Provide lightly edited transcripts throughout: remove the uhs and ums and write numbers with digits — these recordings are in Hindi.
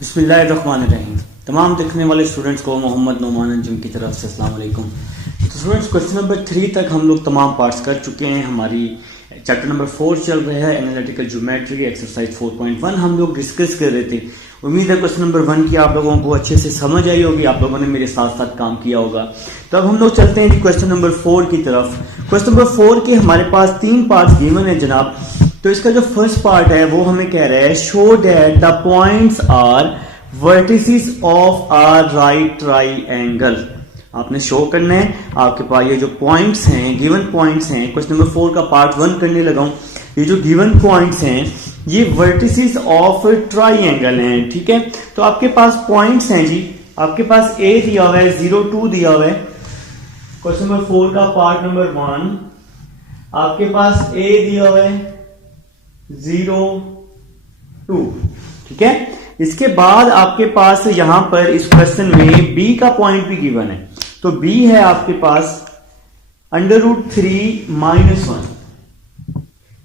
बिस्मिल्लाहिर्रहमानिर्रहीम। तमाम देखने वाले स्टूडेंट्स को मोहम्मद नोमान अंजुम की तरफ से अस्सलाम वालेकुम। तो स्टूडेंट्स, क्वेश्चन नंबर 3 तक हम लोग तमाम पार्ट्स कर चुके हैं। हमारी चैप्टर नंबर 4 चल रहा है, एनालिटिकल ज्योमेट्री एक्सरसाइज 4.1 हम लोग डिस्कस कर रहे थे। उम्मीद है क्वेश्चन नंबर 1 की आप लोगों को अच्छे से समझ आई होगी, आप लोगों ने मेरे साथ साथ काम किया होगा। तो अब हम लोग चलते हैं क्वेश्चन नंबर 4 की तरफ। क्वेश्चन नंबर 4 के हमारे पास 3 पार्ट्स गिवन है जनाब। तो इसका जो फर्स्ट पार्ट है वो हमें कह रहा है show that the points are vertices of a right triangle. आपने शो करना है, आपके पास ये जो पॉइंट्स हैं, गिवन पॉइंट्स हैं, क्वेश्चन नंबर 4 का पार्ट 1 करने लगा हूं। ये जो गिवन पॉइंट्स हैं ये वर्टिसेस ऑफ ट्राइएंगल हैं, ठीक है। तो आपके पास पॉइंट्स हैं जी, आपके पास ए दिया हुआ है, 0 2 दिया हुआ है। क्वेश्चन नंबर 4 का पार्ट नंबर 1 आपके पास ए दिया हुआ है 0 2, ठीक है। इसके बाद आपके पास यहां पर इस क्वेश्चन में बी का पॉइंट भी गिवन है। तो बी है आपके पास √3 -1।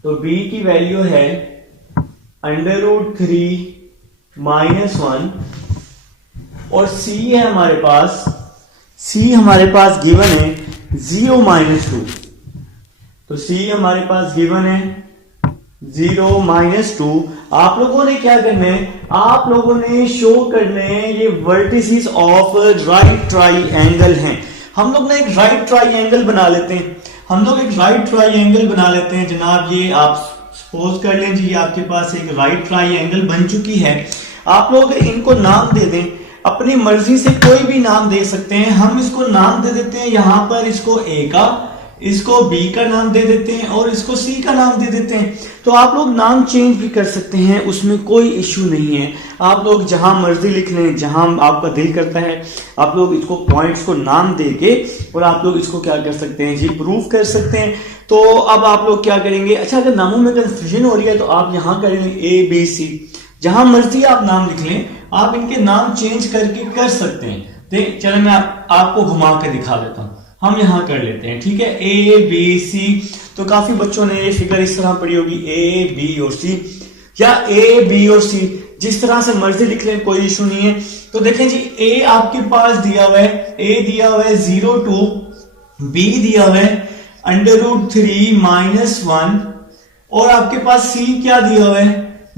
तो बी की वैल्यू है √3 -1 और सी है हमारे पास, सी हमारे पास गिवन है 0 -2। तो सी हमारे पास गिवन है 0 -2। आप लोगों ने क्या करना है, आप लोगों ने शो करने ये वर्टिसेस ऑफ राइट ट्राइएंगल हैं। हम लोग ना एक राइट ट्राइएंगल बना लेते हैं, हम लोग एक राइट ट्राइएंगल बना लेते हैं जनाब। ये आप सपोज कर लें जी, आपके पास एक राइट ट्राइएंगल बन चुकी है। आप लोग इनको नाम दे दें, अपनी मर्जी से कोई भी नाम दे सकते हैं। हम इसको नाम दे देते हैं, यहां पर इसको ए का, इसको बी का नाम दे देते हैं और इसको सी का नाम दे देते हैं। तो आप लोग नाम चेंज भी कर सकते हैं, उसमें कोई इश्यू नहीं है। आप लोग जहां मर्जी लिख लें, जहां आपका दिल करता है आप लोग इसको पॉइंट्स को नाम देके और आप लोग इसको क्या कर सकते हैं जी, प्रूफ कर सकते हैं। तो अब आप लोग क्या करेंगे, अच्छा अगर नामों में कंफ्यूजन हो रही है तो आप यहां करेंगे ए बी सी, जहां मर्जी आप नाम लिख लें, आप इनके नाम चेंज करके कर सकते हैं। देख चलो मैं आपको घुमा के दिखा देता हूं। हम यहां कर लेते हैं, ठीक है, ए बी सी। तो काफी बच्चों ने ये फिगर इस तरह पढ़ी होगी, ए बी और सी, या ए बी और सी, जिस तरह से मर्जी लिख लें, कोई इशू नहीं है। तो देखें जी, ए आपके पास दिया हुआ है, ए दिया हुआ है 0 2, बी दिया हुआ है √3 -1 और आपके पास सी क्या दिया हुआ है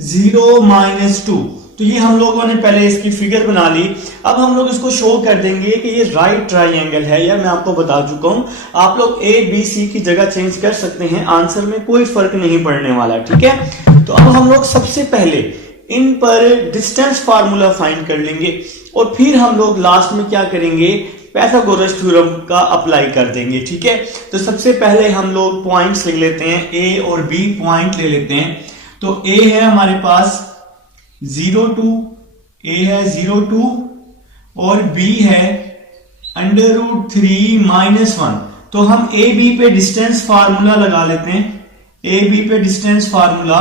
0 -2। तो ये हम लोगों ने पहले इसकी फिगर बना ली। अब हम लोग इसको शो कर देंगे कि ये राइट ट्राइएंगल है, या मैं आपको बता चुका हूं। आप लोग ए बी सी की जगह चेंज कर सकते हैं, आंसर में कोई फर्क नहीं पड़ने वाला, ठीक है। तो अब हम लोग सबसे पहले इन पर डिस्टेंस फार्मूला फाइंड कर लेंगे और फिर हम लोग लास्ट में क्या करेंगे, पाइथागोरस थ्योरम का अप्लाई कर देंगे, ठीक है। तो सबसे पहले हम लोग पॉइंट्स ले लेते हैं, ए और बी पॉइंट ले लेते हैं। तो ए है हमारे पास 0 2, ए है 0 2 और बी है √3 -1। तो हम ए बी पे डिस्टेंस फार्मूला लगा लेते हैं, ए बी पे डिस्टेंस फार्मूला।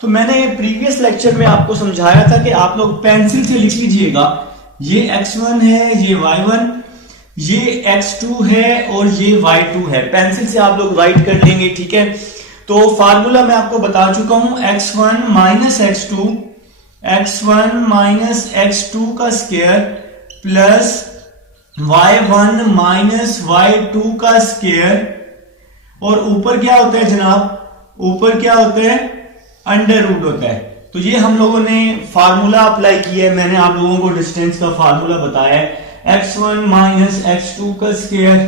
तो मैंने प्रीवियस लेक्चर में आपको समझाया था कि आप लोग पेंसिल से लिख लीजिएगा, ये x1 है, ये y1, ये x2 है और ये y2 है। पेंसिल से आप लोग राइट कर लेंगे, ठीक है। तो फार्मूला मैं आपको बता चुका हूं, x1 x2 का स्क्वायर प्लस y1 y2 का स्क्वायर, और ऊपर क्या होता है जनाब, ऊपर क्या होता है √ होता है। तो ये हम लोगों ने फार्मूला अप्लाई किया है, मैंने आप लोगों को डिस्टेंस का फार्मूला बताया है, x1 x2 का स्क्वायर,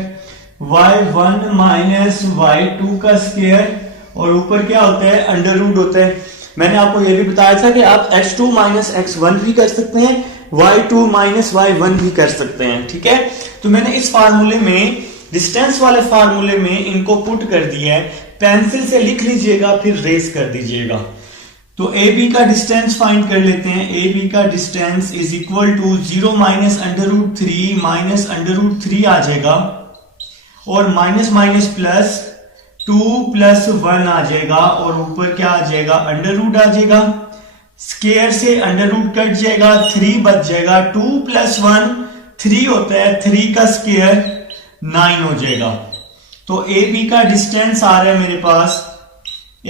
y1 y2 का स्क्वायर, और ऊपर क्या होता है √ होता है। मैंने आपको यह भी बताया था कि आप x2 - x1 भी कर सकते हैं, y2 - y1 भी कर सकते हैं, ठीक है। तो मैंने इस फार्मूले में, डिस्टेंस वाले फार्मूले में इनको पुट कर दिया है। पेंसिल से लिख लीजिएगा, फिर रेस कर दीजिएगा। तो ए बी का डिस्टेंस फाइंड कर लेते हैं। ए बी का डिस्टेंस इज इक्वल टू 0 - √3 आ जाएगा, और माइनस माइनस प्लस 2 + 1 आ जाएगा, और ऊपर क्या आ जाएगा √ आ जाएगा। स्क्वायर से √ कट जाएगा, 3 बच जाएगा। 2 + 1 3 होता है, 3 का स्क्वायर 9 हो जाएगा। तो ए बी का डिस्टेंस आ रहा है मेरे पास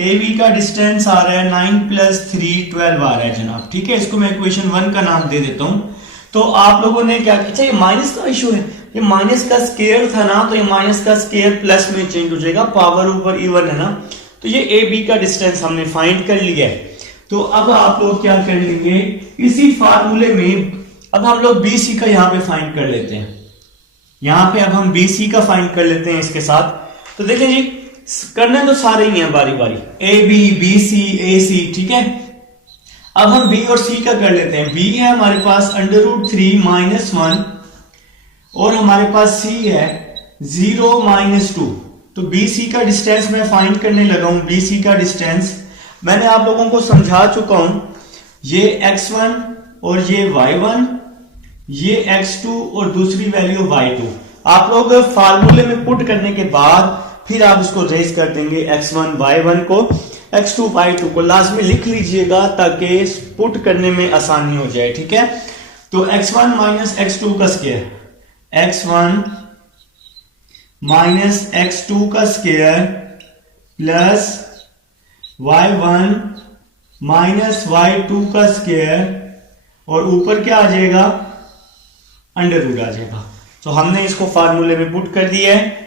ए बी का डिस्टेंस आ रहा है 9 + 3 12 आ रहा है जनाब, ठीक है। इसको मैं इक्वेशन 1 का नाम दे देता हूं। तो आप लोगों ने क्या, अच्छा ये माइनस का इशू है, ये माइनस का स्केयर था ना, तो ये माइनस का स्केयर प्लस में चेंज हो जाएगा, पावर ऊपर इवन है ना। तो ये ए बी का डिस्टेंस हमने फाइंड कर लिया है। तो अब आप लोग क्या कर लेंगे, इसी फार्मूले में अब हम लोग बी सी का यहां पे फाइंड कर लेते हैं। यहां पे अब हम बी सी का फाइंड कर लेते हैं इसके साथ। तो देखें जी, करने तो सारे ही हैं बारी बारी, ए बी, बी सी, ए सी, ठीक है। अब हम बी और सी का कर लेते हैं। बी है हमारे पास √3 - 1 और हमारे पास सी है 0 - 2। तो बी सी का डिस्टेंस मैं फाइंड करने लगा हूं। बी सी का डिस्टेंस मैंने आप लोगों को समझा चुका हूं, ये x1 और ये y1, ये x2 और दूसरी वैल्यू y2। आप लोग फार्मूले में पुट करने के बाद फिर आप इसको रेज कर देंगे, x1 y1 को, x2 y2 को लाजमी लिख लीजिएगा ताकि पुट करने में आसानी हो जाए, ठीक है। तो x1 - x2 का स्क्वायर, x1 - x2 का स्क्वायर प्लस y1 - y2 का स्क्वायर, और ऊपर क्या आ जाएगा, अंडर आ जाएगा। तो हमने इसको फार्मूले में पुट कर दिया है।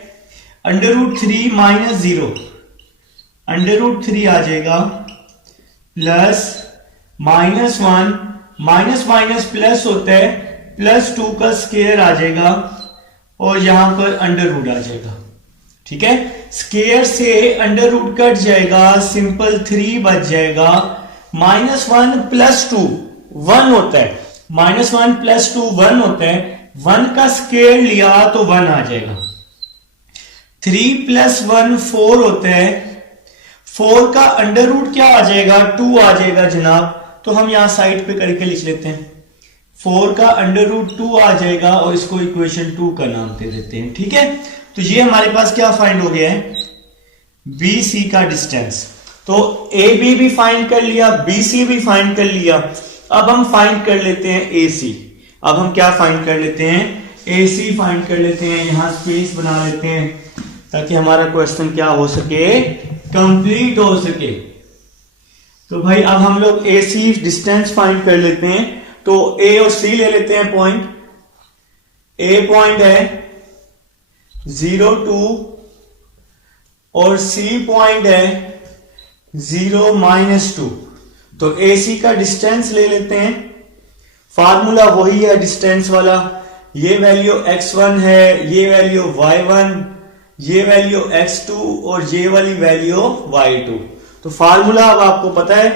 √3 - 0, √3 आ जाएगा, प्लस -1, माइनस माइनस प्लस होता है, +2 का स्क्वायर आ जाएगा, और यहां पर अंडर आ जाएगा, ठीक है। स्क्वायर से अंडर कट जाएगा, सिंपल 3 बच जाएगा। -1 + 2 1 होता है, -1 + 2 1 होता है। 1 का स्क्वायर लिया तो 1 आ जाएगा। 3 + 1 4 होता है, 4 का अंडर क्या आ जाएगा, 2 आ जाएगा जनाब। तो हम यहां साइड पे करके लिख लेते हैं, 4 का अंडर 2 आ जाएगा, और इसको इक्वेशन 2 का नाम दे देते हैं, ठीक है। तो ये हमारे पास क्या फाइंड हो गया है, बी सी का डिस्टेंस। तो ए बी भी फाइंड कर लिया, बी सी भी फाइंड कर लिया। अब हम फाइंड कर लेते हैं ए सी। अब हम क्या फाइंड कर लेते हैं, ए सी फाइंड कर लेते हैं। यहां स्पेस बना लेते हैं ताकि हमारा क्वेश्चन क्या हो सके, कंप्लीट हो सके। तो भाई अब हम लोग ए सी डिस्टेंस फाइंड कर लेते हैं। तो ए और सी ले लेते हैं पॉइंट। ए पॉइंट है 0 2 और सी पॉइंट है 0 - 2। तो ए सी का डिस्टेंस ले लेते हैं। फार्मूला वही है डिस्टेंस वाला, ये वैल्यू x1 है, ये वैल्यू y1, ये वैल्यू x2 और ये वाली वैल्यू y2। तो फार्मूला अब आपको पता है,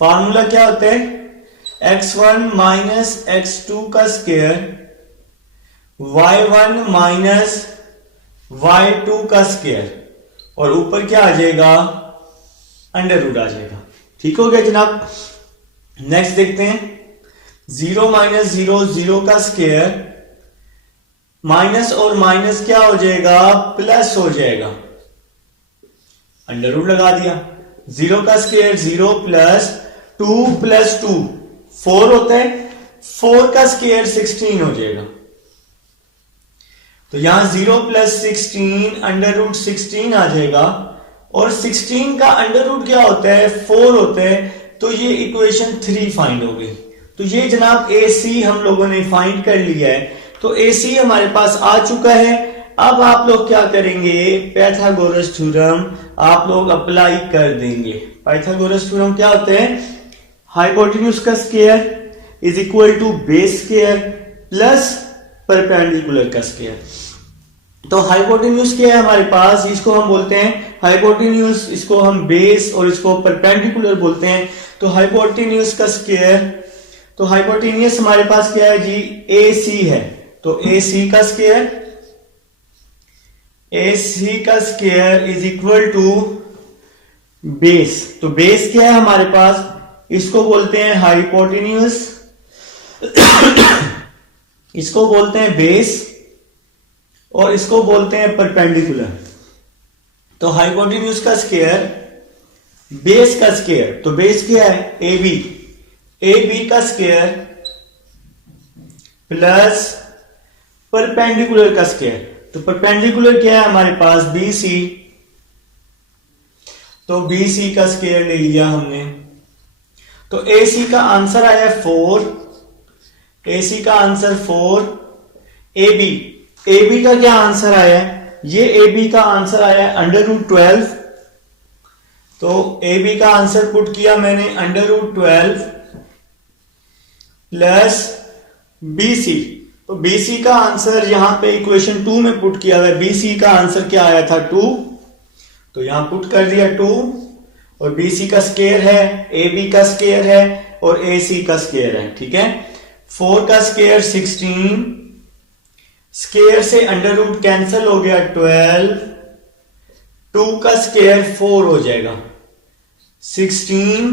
फार्मूला क्या होता है, x1 - x2 का स्क्वायर, y1 - y2 का स्क्वायर, और ऊपर क्या आ जाएगा, अंडर आ जाएगा। ठीक हो गया जनाब। नेक्स्ट देखते हैं, 0 - 0 0 का स्क्वायर, माइनस और माइनस क्या हो जाएगा, प्लस हो जाएगा, अंडर लगा दिया। 0 का स्क्वायर 0 प्लस 2 + 2 4 होता है, 4 का स्क्वायर 16 हो जाएगा। तो यहां 0 + 16 √16 आ जाएगा, और 16 का अंडर क्या होता है, 4 होता है। तो ये इक्वेशन 3 फाइंड हो गई। तो ये जनाब ए सी हम लोगों ने फाइंड कर लिया है। तो ए सी हमारे पास आ चुका है। अब आप लोग क्या करेंगे, पाइथागोरस थ्योरम आप लोग अप्लाई कर देंगे। पाइथागोरस थ्योरम क्या होते हैं, हाइपोटेन्यूज का square is equal to base square plus perpendicular का स्क्वायर। तो हाइपोटेन्यूज क्या है हमारे पास, इसको हम बोलते हैं हाइपोटेन्यूज, इसको हम बेस और इसको परपेंडिकुलर बोलते हैं। तो हाइपोटेन्यूज का स्क्वायर, तो हाइपोटेन्यूज हमारे पास क्या है जी, ए सी है। तो ए सी का स्क्वायर, ए सी का square is equal to base. तो बेस क्या है हमारे पास, इसको बोलते हैं हाइपोटेन्यूज, इसको बोलते हैं बेस, और इसको बोलते हैं परपेंडिकुलर। तो हाइपोटेन्यूज का स्क्वायर, बेस का स्क्वायर, तो बेस क्या है, ए बी, ए बी का स्क्वायर प्लस परपेंडिकुलर का स्क्वायर। तो परपेंडिकुलर क्या है हमारे पास, बी सी। तो बी सी का स्क्वायर ले लिया हमने। तो ए सी का आंसर आया 4, ए सी का आंसर 4। ए बी का क्या आंसर आया है? ये ए बी का आंसर आया √12। तो ए बी का आंसर पुट किया मैंने √12 प्लस बी सी। तो बी सी का आंसर यहां पे इक्वेशन 2 में पुट किया हुआ है। बी सी का आंसर क्या आया था? 2। तो यहां पुट कर दिया 2, और बी सी का स्क्वायर है, ए बी का स्क्वायर है, और ए सी का स्क्वायर है। ठीक है, 4 का स्क्वायर 16, स्क्वायर से √ कैंसिल हो गया 12, 2 का स्क्वायर 4 हो जाएगा। 16,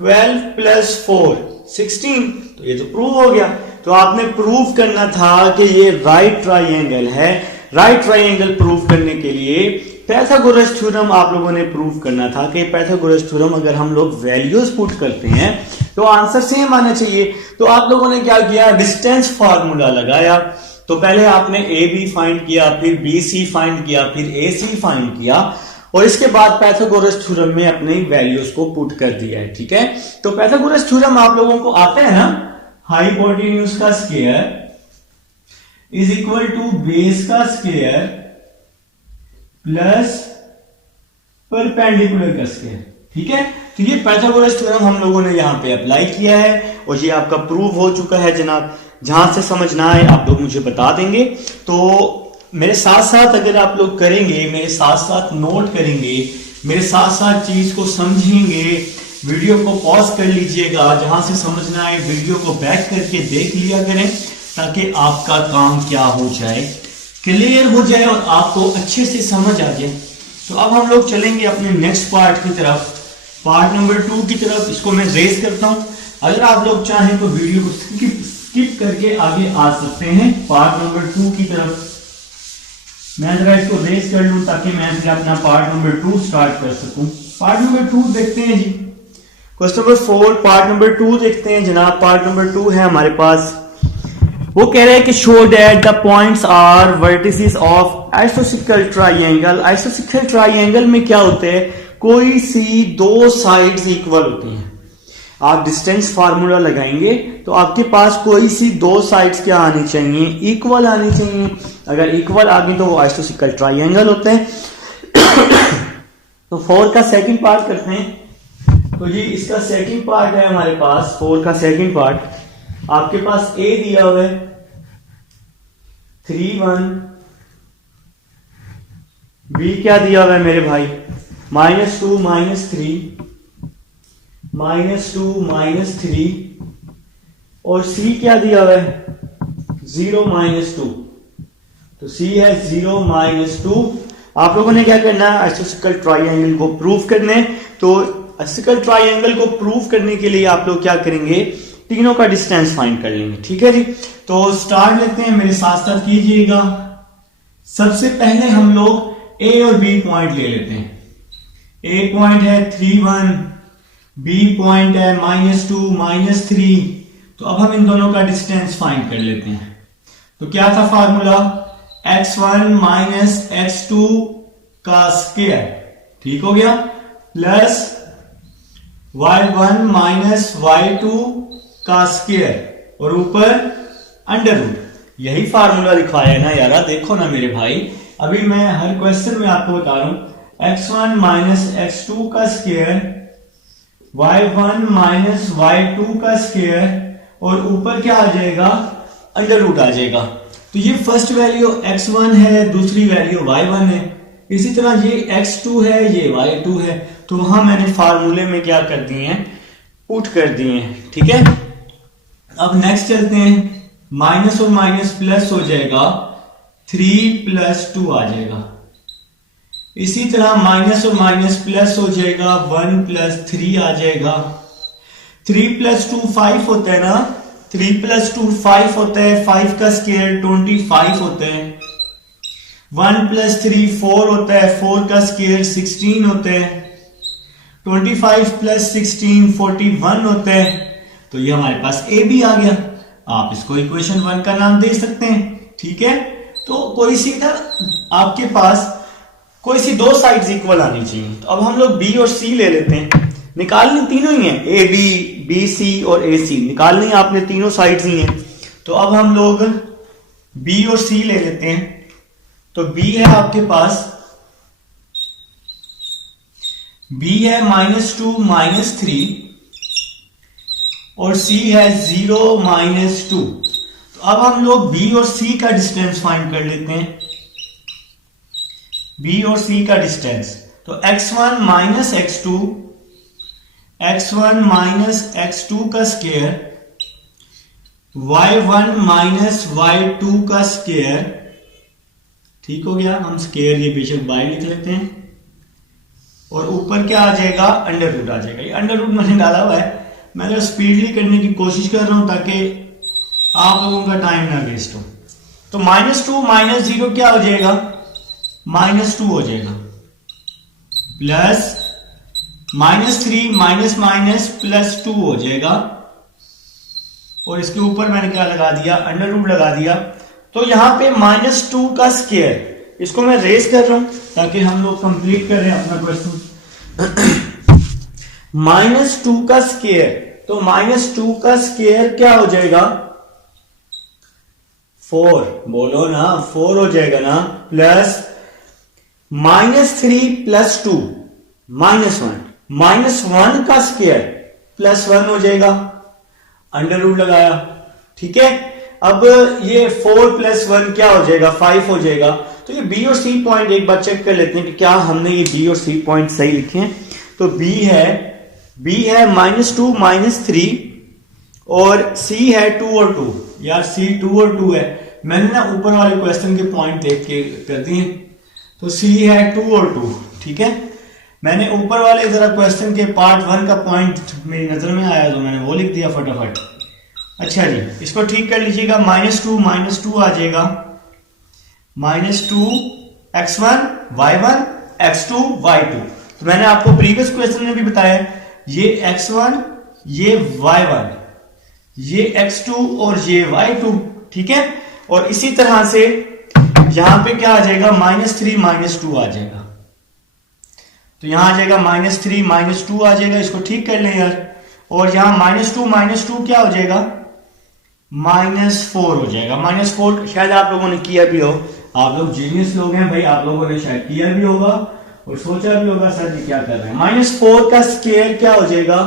12 प्लस 4 16। तो ये तो प्रूव हो गया। तो आपने प्रूव करना था कि ये राइट ट्राइंगल है। राइट ट्राइंगल प्रूव करने के लिए पाइथागोरस थ्योरम आप लोगों ने प्रूव करना था कि पाइथागोरस थ्योरम अगर हम लोग वैल्यूज पुट करते हैं तो आंसर सेम आना चाहिए। तो आप लोगों ने क्या किया? डिस्टेंस फार्मूला लगाया। तो पहले आपने ए बी फाइंड किया, फिर बी सी फाइंड किया, फिर ए सी फाइंड किया, और इसके बाद पाइथागोरस थ्योरम में अपनी वैल्यूज को पुट कर दिया है। ठीक है, तो पाइथागोरस थ्योरम आप लोगों को आता है ना, हाइपोटेन्यूज का square is equal to base का स्क्वायर प्लस परपेंडिकुलर का स्क्वायर। ठीक है, तो ये पाइथागोरस थ्योरम हम लोगों ने यहां पे अप्लाई किया है, और ये आपका प्रूव हो चुका है जनाब। जहां से समझना है आप लोग मुझे बता देंगे। तो मेरे साथ साथ अगर आप लोग करेंगे, मेरे साथ साथ नोट करेंगे, मेरे साथ साथ चीज को समझेंगे, वीडियो को पॉज कर लीजिएगा, जहां से समझना है वीडियो को बैक करके देख लिया करें, ताकि आपका काम क्या हो जाए, क्लियर हो जाए और आपको अच्छे से समझ आ जाए। तो अब हम लोग चलेंगे अपने नेक्स्ट पार्ट की तरफ, पार्ट नंबर 2 की तरफ। इसको मैं रेस करता हूं। अगर आप लोग चाहें तो वीडियो को स्किप करके आगे आ सकते हैं पार्ट नंबर 2 की तरफ। मैं जरा इसको रेस कर लूं ताकि मैं फिर अपना पार्ट नंबर 2 स्टार्ट कर सकूं। पार्ट नंबर 2 देखते हैं जी। क्वेश्चन नंबर 4 पार्ट नंबर 2 देखते हैं जनाब। पार्ट नंबर 2 है हमारे पास। वो कह रहे हैं कि show that the points are vertices of आइसोसेकल ट्राइंगल। आइसोसेकल ट्राइंगल में क्या होते हैं? कोई सी दो साइड्स इक्वल होती हैं। आप डिस्टेंस फार्मूला लगाएंगे तो आपके पास कोई सी दो साइड्स क्या आनी चाहिए? इक्वल आनी चाहिए। अगर इक्वल आ गई तो वो आइसोसेकल ट्राइंगल होते हैं। तो 4 का सेकंड पार्ट करते हैं। तो जी इसका सेकंड पार्ट है हमारे पास, 4 का सेकंड पार्ट। आपके पास ए दिया हुआ है 3 1, बी क्या दिया हुआ है मेरे भाई? -2 -3, -2 -3, और सी क्या दिया हुआ है? 0 -2। तो सी है 0 -2। आप लोगों ने क्या करना है? आइसोसेकल ट्राइंगल को प्रूव करने। तो आइसोसेकल ट्राइंगल को प्रूव करने के लिए आप लोग क्या करेंगे? तीनों का डिस्टेंस फाइंड कर लेंगे। ठीक है जी, तो स्टार्ट लेते हैं, मेरे साथ साथ कीजिएगा। सबसे पहले हम लोग ए और बी पॉइंट ले लेते हैं। ए पॉइंट है 3 1, बी पॉइंट है -2 -3। तो अब हम इन दोनों का डिस्टेंस फाइंड कर लेते हैं। तो क्या था फार्मूला? x1 - x2 का स्क्वायर, ठीक हो गया, प्लस y1 - y2 का स्क्वायर, और ऊपर √। यही फार्मूला लिखवाया है ना यार, देखो ना मेरे भाई। अभी मैं हर क्वेश्चन में आपको बता रहा हूं, x1 - x2 का स्क्वायर, y1 - y2 का स्क्वायर, और ऊपर क्या आ जाएगा? √। आ जाएगा। तो ये फर्स्ट वैल्यू x1 है, दूसरी वैल्यू y1 है। इसी तरह ये x2 है, ये y2 है। तो वहां मैंने फार्मूले में क्या कर दिए हैं? पुट कर दिए हैं। ठीक है, अब नेक्स्ट चलते हैं। माइनस और माइनस प्लस हो जाएगा, 3 + 2 आ जाएगा। इसी तरह माइनस और माइनस प्लस हो जाएगा, 1 + 3 आ जाएगा। 3 + 2 5 होता है ना, 3 + 2 5 होता है। 5 का स्क्वायर 25 होता है। 1 + 3 4 होता है। 4 का स्क्वायर 16 होता है। 25 + 16 41 होता है। तो ये हमारे पास ए बी आ गया। आप इसको इक्वेशन 1 का नाम दे सकते हैं। ठीक है, तो कोई सीधा आपके पास कोई सी दो साइड्स इक्वल आनी चाहिए। तो अब हम लोग बी और सी ले लेते हैं, निकालनी तीनों ही है, ए बी, बी सी और ए सी निकालनी आपने, तीनों साइड्स ही हैं। तो अब हम लोग बी और सी ले लेते हैं। तो बी है आपके पास, बी है -2 -3 और सी है 0 -2। तो अब हम लोग बी और सी का डिस्टेंस फाइंड कर लेते हैं, बी और सी का डिस्टेंस। तो x1 -x2, x1 -x2 का स्क्वायर, y1 -y2 का स्क्वायर, ठीक हो गया। हम स्क्वायर ये बेशक बाय लिख लेते हैं, और ऊपर क्या आ जाएगा, अंडर रूट आ जाएगा। ये अंडर रूट मैंने डाला हुआ है, मैं जरा स्पीडली करने की कोशिश कर रहा हूं ताकि आप लोगों का टाइम ना वेस्ट हो। तो -2 -0 क्या हो जाएगा, -2 हो जाएगा, प्लस -3 -2 हो जाएगा, और इसके ऊपर मैंने क्या लगा दिया, अंडर रूट लगा दिया। तो यहां पे -2 का स्क्वायर, इसको मैं रेस कर रहा हूं ताकि हम लोग कंप्लीट करें अपना क्वेश्चन। -2 का स्क्वायर, तो -2 का स्क्वायर क्या हो जाएगा, 4, बोलो ना 4 हो जाएगा ना, प्लस -3 + 2 -1, -1 का स्क्वायर +1 हो जाएगा, अंडर रूट लगाया, ठीक है। अब ये 4 + 1 क्या हो जाएगा, 5 हो जाएगा। तो ये बी और सी पॉइंट एक बार चेक कर लेते हैं कि क्या हमने ये बी और सी पॉइंट सही लिखे हैं। तो बी है -2 -3 और सी है 2 और 2। यार सी 2 और 2 है, मैंने ना ऊपर वाले क्वेश्चन के पॉइंट देख के कर दिए। तो सी है 2 और 2, ठीक है। मैंने ऊपर वाले जरा क्वेश्चन के पार्ट 1 का पॉइंट मेरी नजर में आया तो मैंने वो लिख दिया फटाफट। अच्छा जी, इसको ठीक कर लीजिएगा, -2 -2 आ जाएगा, -2 x1 y1 x2 y2। तो मैंने आपको प्रीवियस क्वेश्चन में भी बताया, ये x1 ये y1 ये x2 और ये y2, ठीक है। और इसी तरह से यहां पे क्या आ जाएगा, -3 -2 आ जाएगा। तो यहां आ जाएगा -3 -2 आ जाएगा, इसको ठीक कर लें यार। और यहां -2 -2 क्या हो जाएगा, -4 हो जाएगा। -4 शायद आप लोगों ने किया भी हो, आप लोग जीनियस लोग हैं भाई, आप लोगों ने शायद किया भी होगा और सोचा भी होगा सर जी क्या कर रहे हैं। -4 का स्क्वायर क्या हो जाएगा,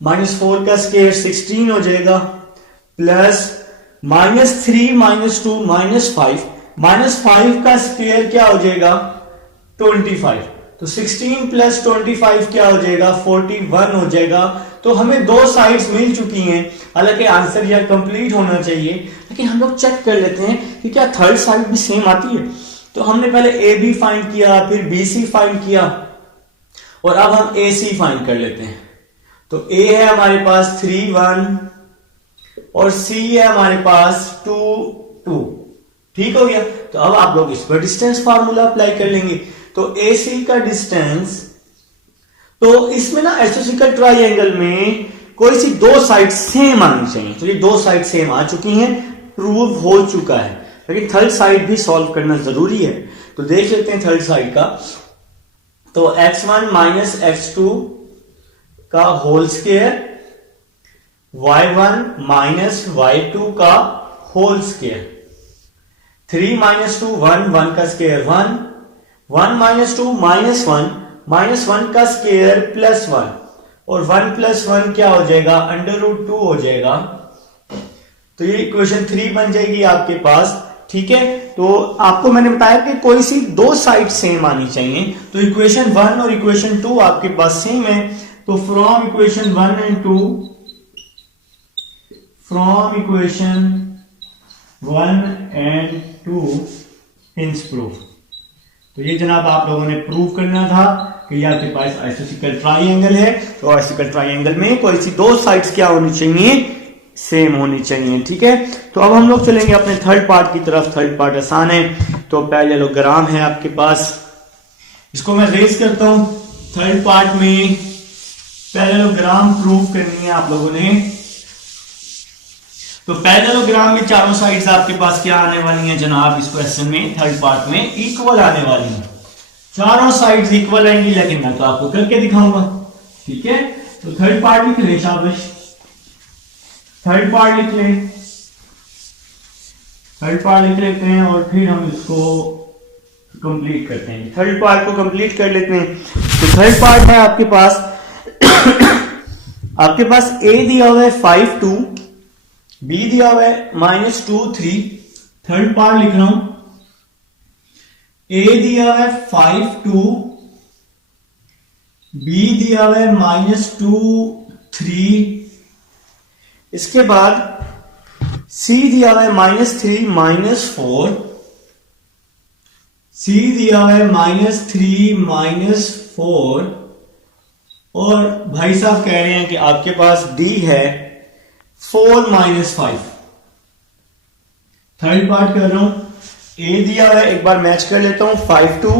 -4 का स्क्वायर 16 हो जाएगा, प्लस -3 -2 -5, -5 का स्क्वायर क्या हो जाएगा, 25। तो 16 + 25 क्या हो जाएगा, 41 हो जाएगा। तो हमें दो साइड्स मिल चुकी हैं, हालांकि आंसर यह कंप्लीट होना चाहिए, लेकिन हम लोग चेक कर लेते हैं कि क्या थर्ड साइड भी सेम आती है। तो हमने पहले ए बी फाइंड किया, फिर बी सी फाइंड किया, और अब हम ए सी फाइंड कर लेते हैं। तो ए है हमारे पास 3 1 और सी है हमारे पास 2 2, ठीक हो गया। तो अब आप लोग इस पर डिस्टेंस फार्मूला अप्लाई कर लेंगे। तो ए सी का डिस्टेंस, तो इसमें ना एसोसिकल ट्राइंगल में कोई सी दो साइड सेम आनी चाहिए। तो ये दो साइड सेम आ चुकी हैं, प्रूव हो चुका है, लेकिन थर्ड साइड भी सॉल्व करना जरूरी है। तो देख लेते हैं थर्ड साइड का। तो x1 - x2 का होल स्क्वायर, y1 - y2 का होल स्क्वायर, 3 - 2 1 1 का स्क्वायर 1 1 - 2 -1 -1 का स्क्वायर +1, और 1 + 1 क्या हो जाएगा, √2 हो जाएगा। तो ये इक्वेशन 3 बन जाएगी आपके पास, ठीक है। तो आपको मैंने बताया कि कोई सी दो साइड सेम आनी चाहिए। तो इक्वेशन 1 और इक्वेशन 2 आपके पास सेम है। तो from equation 1 and 2, from equation 1 and 2 hints proof. तो ये जनाब आप लोगों ने प्रूव करना था कि ये आपके पास आइसोसेलेस ट्राइंगल है। तो आइसोसेलेस ट्राइंगल में कोई सी दो साइड्स क्या होनी चाहिए, सेम होनी चाहिए, ठीक है। तो अब हम लोग चलेंगे अपने थर्ड पार्ट की तरफ। थर्ड पार्ट आसान है। तो पैरेललोग्राम है आपके पास, इसको मैं रेज करता हूं। थर्ड पार्ट में पैरेललोग्राम प्रूव करनी है आप लोगों ने। तो पैरेललोग्राम में चारों साइड्स आपके पास क्या आने वाली हैं जनाब, इस क्वेश्चन में थर्ड पार्ट में इक्वल आने वाली हैं। चारों साइड्स इक्वल आएंगी, लेकिन मैं तो आपको करके दिखाऊंगा। ठीक है, तो थर्ड पार्ट लिख ले, शाबाश, थर्ड पार्ट लिख ले, थर्ड पार्ट लिख लेते हैं और फिर हम इसको कंप्लीट करते हैं। थर्ड पार्ट को कंप्लीट कर लेते हैं। तो थर्ड पार्ट है आपके पास आपके पास ए दिया हुआ है 5 2, बी दिया हुआ है -2 3। थर्ड पार्ट लिख रहा हूं, ए दिया हुआ है 5 2, बी दिया हुआ है -2 3, इसके बाद सी दिया हुआ है -3 -4, सी दिया हुआ है -3 -4, और भाई साहब कह रहे हैं कि आपके पास डी है 4 -5। थर्ड पार्ट कर रहा हूं, ए दिया हुआ है, एक बार मैच कर लेता हूं, 5 2,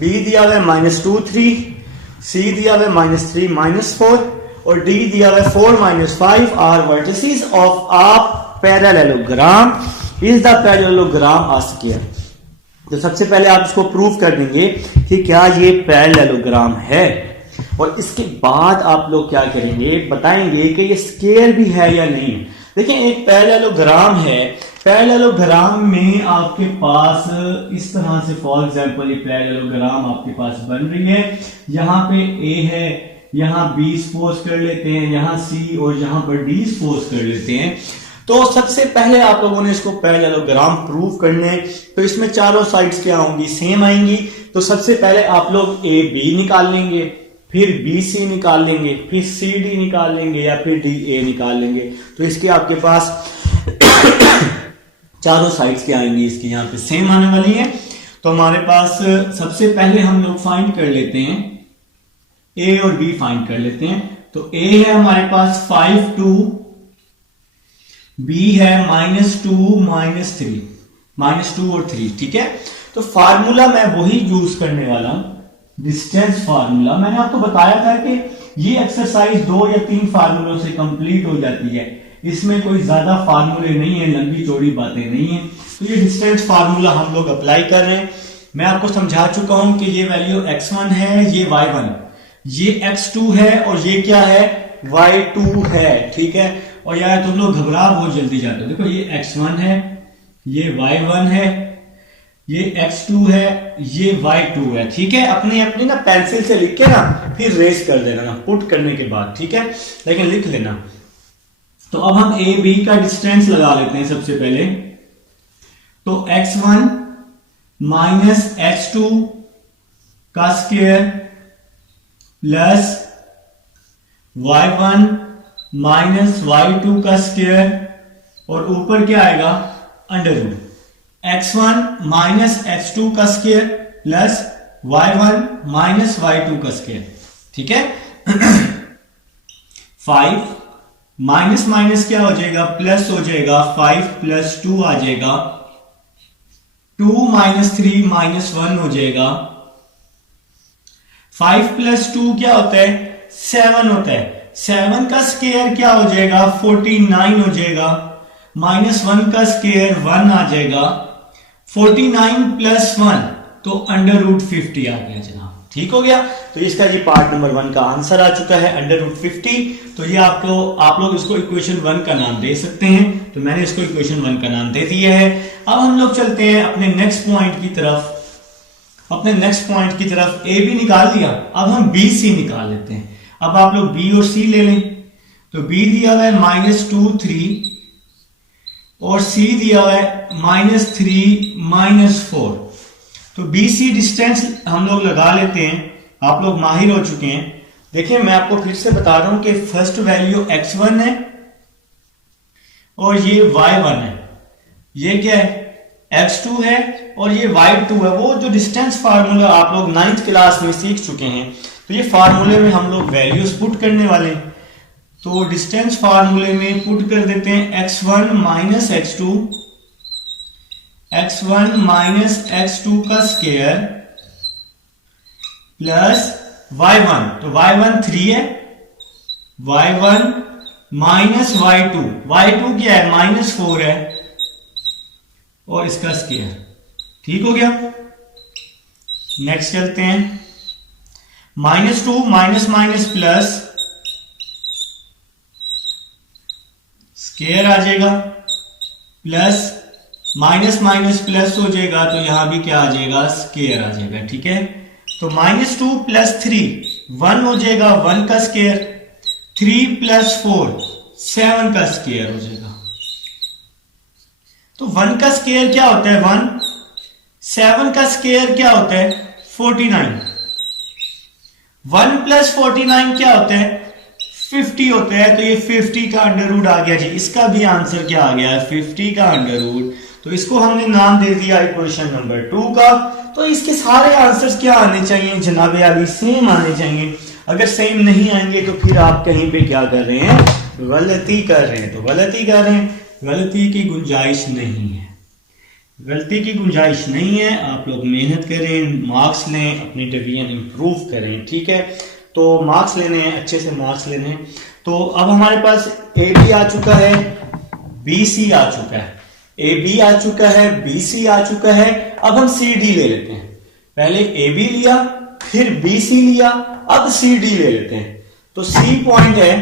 बी दिया हुआ है -2 3, सी दिया हुआ है -3 -4, और डी दिया हुआ है 4 -5 are vertices of a parallelogram is the parallelogram a square. तो सबसे पहले आप इसको प्रूव कर देंगे कि क्या ये पैरेललोग्राम है, और इसके बाद आप लोग क्या करेंगे, बताएंगे कि ये स्क्वायर भी है या नहीं। देखिए, एक पैरेललोग्राम है, पैरेललोग्राम में आपके पास इस तरह से, फॉर एग्जांपल, ये पैरेललोग्राम आपके पास बन रही है, यहां पे ए है, यहां बी सपोज कर लेते हैं, यहां सी, और यहां पर डी सपोज कर लेते हैं। तो सबसे पहले आप लोगों ने इसको पैरेललोग्राम प्रूव करने, तो इसमें चारों साइड्स क्या होंगी, सेम आएंगी। तो सबसे पहले आप लोग ए बी निकाल लेंगे, फिर बी सी निकाल लेंगे, फिर सी डी निकाल लेंगे, या फिर डी ए निकाल लेंगे। तो इसके आपके पास चारों साइड्स क्या आएंगी, इसकी यहां पे सेम आने वाली है। तो हमारे पास सबसे पहले हम लोग फाइंड कर लेते हैं, ए और बी फाइंड कर लेते हैं। तो ए है हमारे पास 5 2, बी है -2 -3 और 3। ठीक है, तो फार्मूला मैं वही यूज करने वाला हूं, डिस्टेंस फार्मूला। मैंने आपको बताया था कि ये एक्सरसाइज 2 या 3 फार्मूलों से कंप्लीट हो जाती है, इसमें कोई ज्यादा फार्मूले नहीं है, लंबी चौड़ी बातें नहीं है। तो ये डिस्टेंस फार्मूला हम लोग अप्लाई कर रहे हैं। मैं आपको समझा चुका हूं कि ये वैल्यू x1 है, ये y1, ये x2 है, और ये क्या है, y2 है। ठीक है, और यार तुम लोग घबरा बहुत जल्दी जाते हो। देखो, ये x1 है, ये y1 है, ये x2 है, ये y2 है। ठीक है, अपनी अपनी ना पेंसिल से लिख के ना फिर रेस कर देना ना, पुट करने के बाद। ठीक है, लेकिन लिख लेना। तो अब हम ए बी का डिस्टेंस लगा लेते हैं सबसे पहले। तो x1 -x2 का स्क्वायर प्लस y1 -y2 का स्क्वायर, और ऊपर क्या आएगा, अंडर रूट x1 -x2 का स्क्वायर प्लस y1 -y2 का स्क्वायर। ठीक है, 5 माइनस माइनस क्या हो जाएगा, प्लस हो जाएगा, 5 + 2 आ जाएगा, 2 - 3 -1 हो जाएगा। 5 + 2 क्या होता है, 7 होता है। 7 का स्क्वायर क्या हो जाएगा, 49 हो जाएगा। -1 का स्क्वायर 1 आ जाएगा। 49 + 1 तो √50 आ गया जनाब। ठीक हो गया। तो इसका जी पार्ट नंबर 1 का आंसर आ चुका है, √50। तो ये आप लोग इसको इक्वेशन 1 का नाम दे सकते हैं। तो मैंने इसको इक्वेशन 1 का नाम दे दिया है। अब हम लोग चलते हैं अपने नेक्स्ट पॉइंट की तरफ। ए बी निकाल लिया, अब हम बी सी निकाल लेते हैं। अब आप लोग बी और सी ले लें। तो बी दिया हुआ है -2 3 और सी दिया हुआ है -3 -4। तो बी सी डिस्टेंस हम लोग लगा लेते हैं। आप लोग माहिर हो चुके हैं। देखिए, मैं आपको फिर से बता रहा हूं कि फर्स्ट वैल्यू x1 है और ये y1 है। ये क्या है, x2 है और ये y2 है। वो जो डिस्टेंस फार्मूला आप लोग 9th क्लास में सीख चुके हैं, तो ये फार्मूले में हम लोग वैल्यूज पुट करने वाले हैं। तो डिस्टेंस फार्मूले में पुट कर देते हैं x1 - x2, x1 - x2 का स्क्वायर प्लस y1। तो y1 3 है, y1 -y2 क्या है, -4 है, और इसका स्क्वायर। ठीक हो गया। नेक्स्ट चलते हैं, -2 माइनस माइनस प्लस स्केयर आ जाएगा, प्लस माइनस माइनस प्लस हो जाएगा तो यहां भी क्या आ जाएगा, स्केयर आ जाएगा। ठीक है, तो -2 प्लस 3 1 हो जाएगा, 1 का स्केयर, 3 प्लस 4 7 का स्केयर हो जाएगा। तो 1 का स्केयर क्या होता है 1, 7 का स्केयर क्या होता है 49, 1 प्लस 49 क्या होता है 50 होता है। तो ये 50 का अंडर रूट आ गया जी, इसका भी आंसर क्या आ गया है 50 का अंडर रूट। तो इसको हमने नाम दे दिया इक्वेशन नंबर 2 का। तो इसके सारे आंसर्स क्या आने चाहिए जनाब अली, सेम आने चाहिए। अगर सेम नहीं आएंगे तो फिर आप कहीं पे क्या कर रहे हैं, गलती कर रहे हैं। तो गलती कर रहे हैं, गलती की गुंजाइश नहीं है, गलती की गुंजाइश नहीं है। आप लोग मेहनत करें, मार्क्स लें, अपनी डिवीजन इंप्रूव करें। ठीक है, तो मार्क्स लेने हैं, अच्छे से मार्क्स लेने हैं। तो अब हमारे पास ए बी आ चुका है, बी सी आ चुका है, ए बी आ चुका है, बी सी आ चुका है। अब हम सी डी ले लेते हैं। पहले ए बी लिया, फिर बी सी लिया, अब सी डी ले लेते हैं। तो सी पॉइंट है,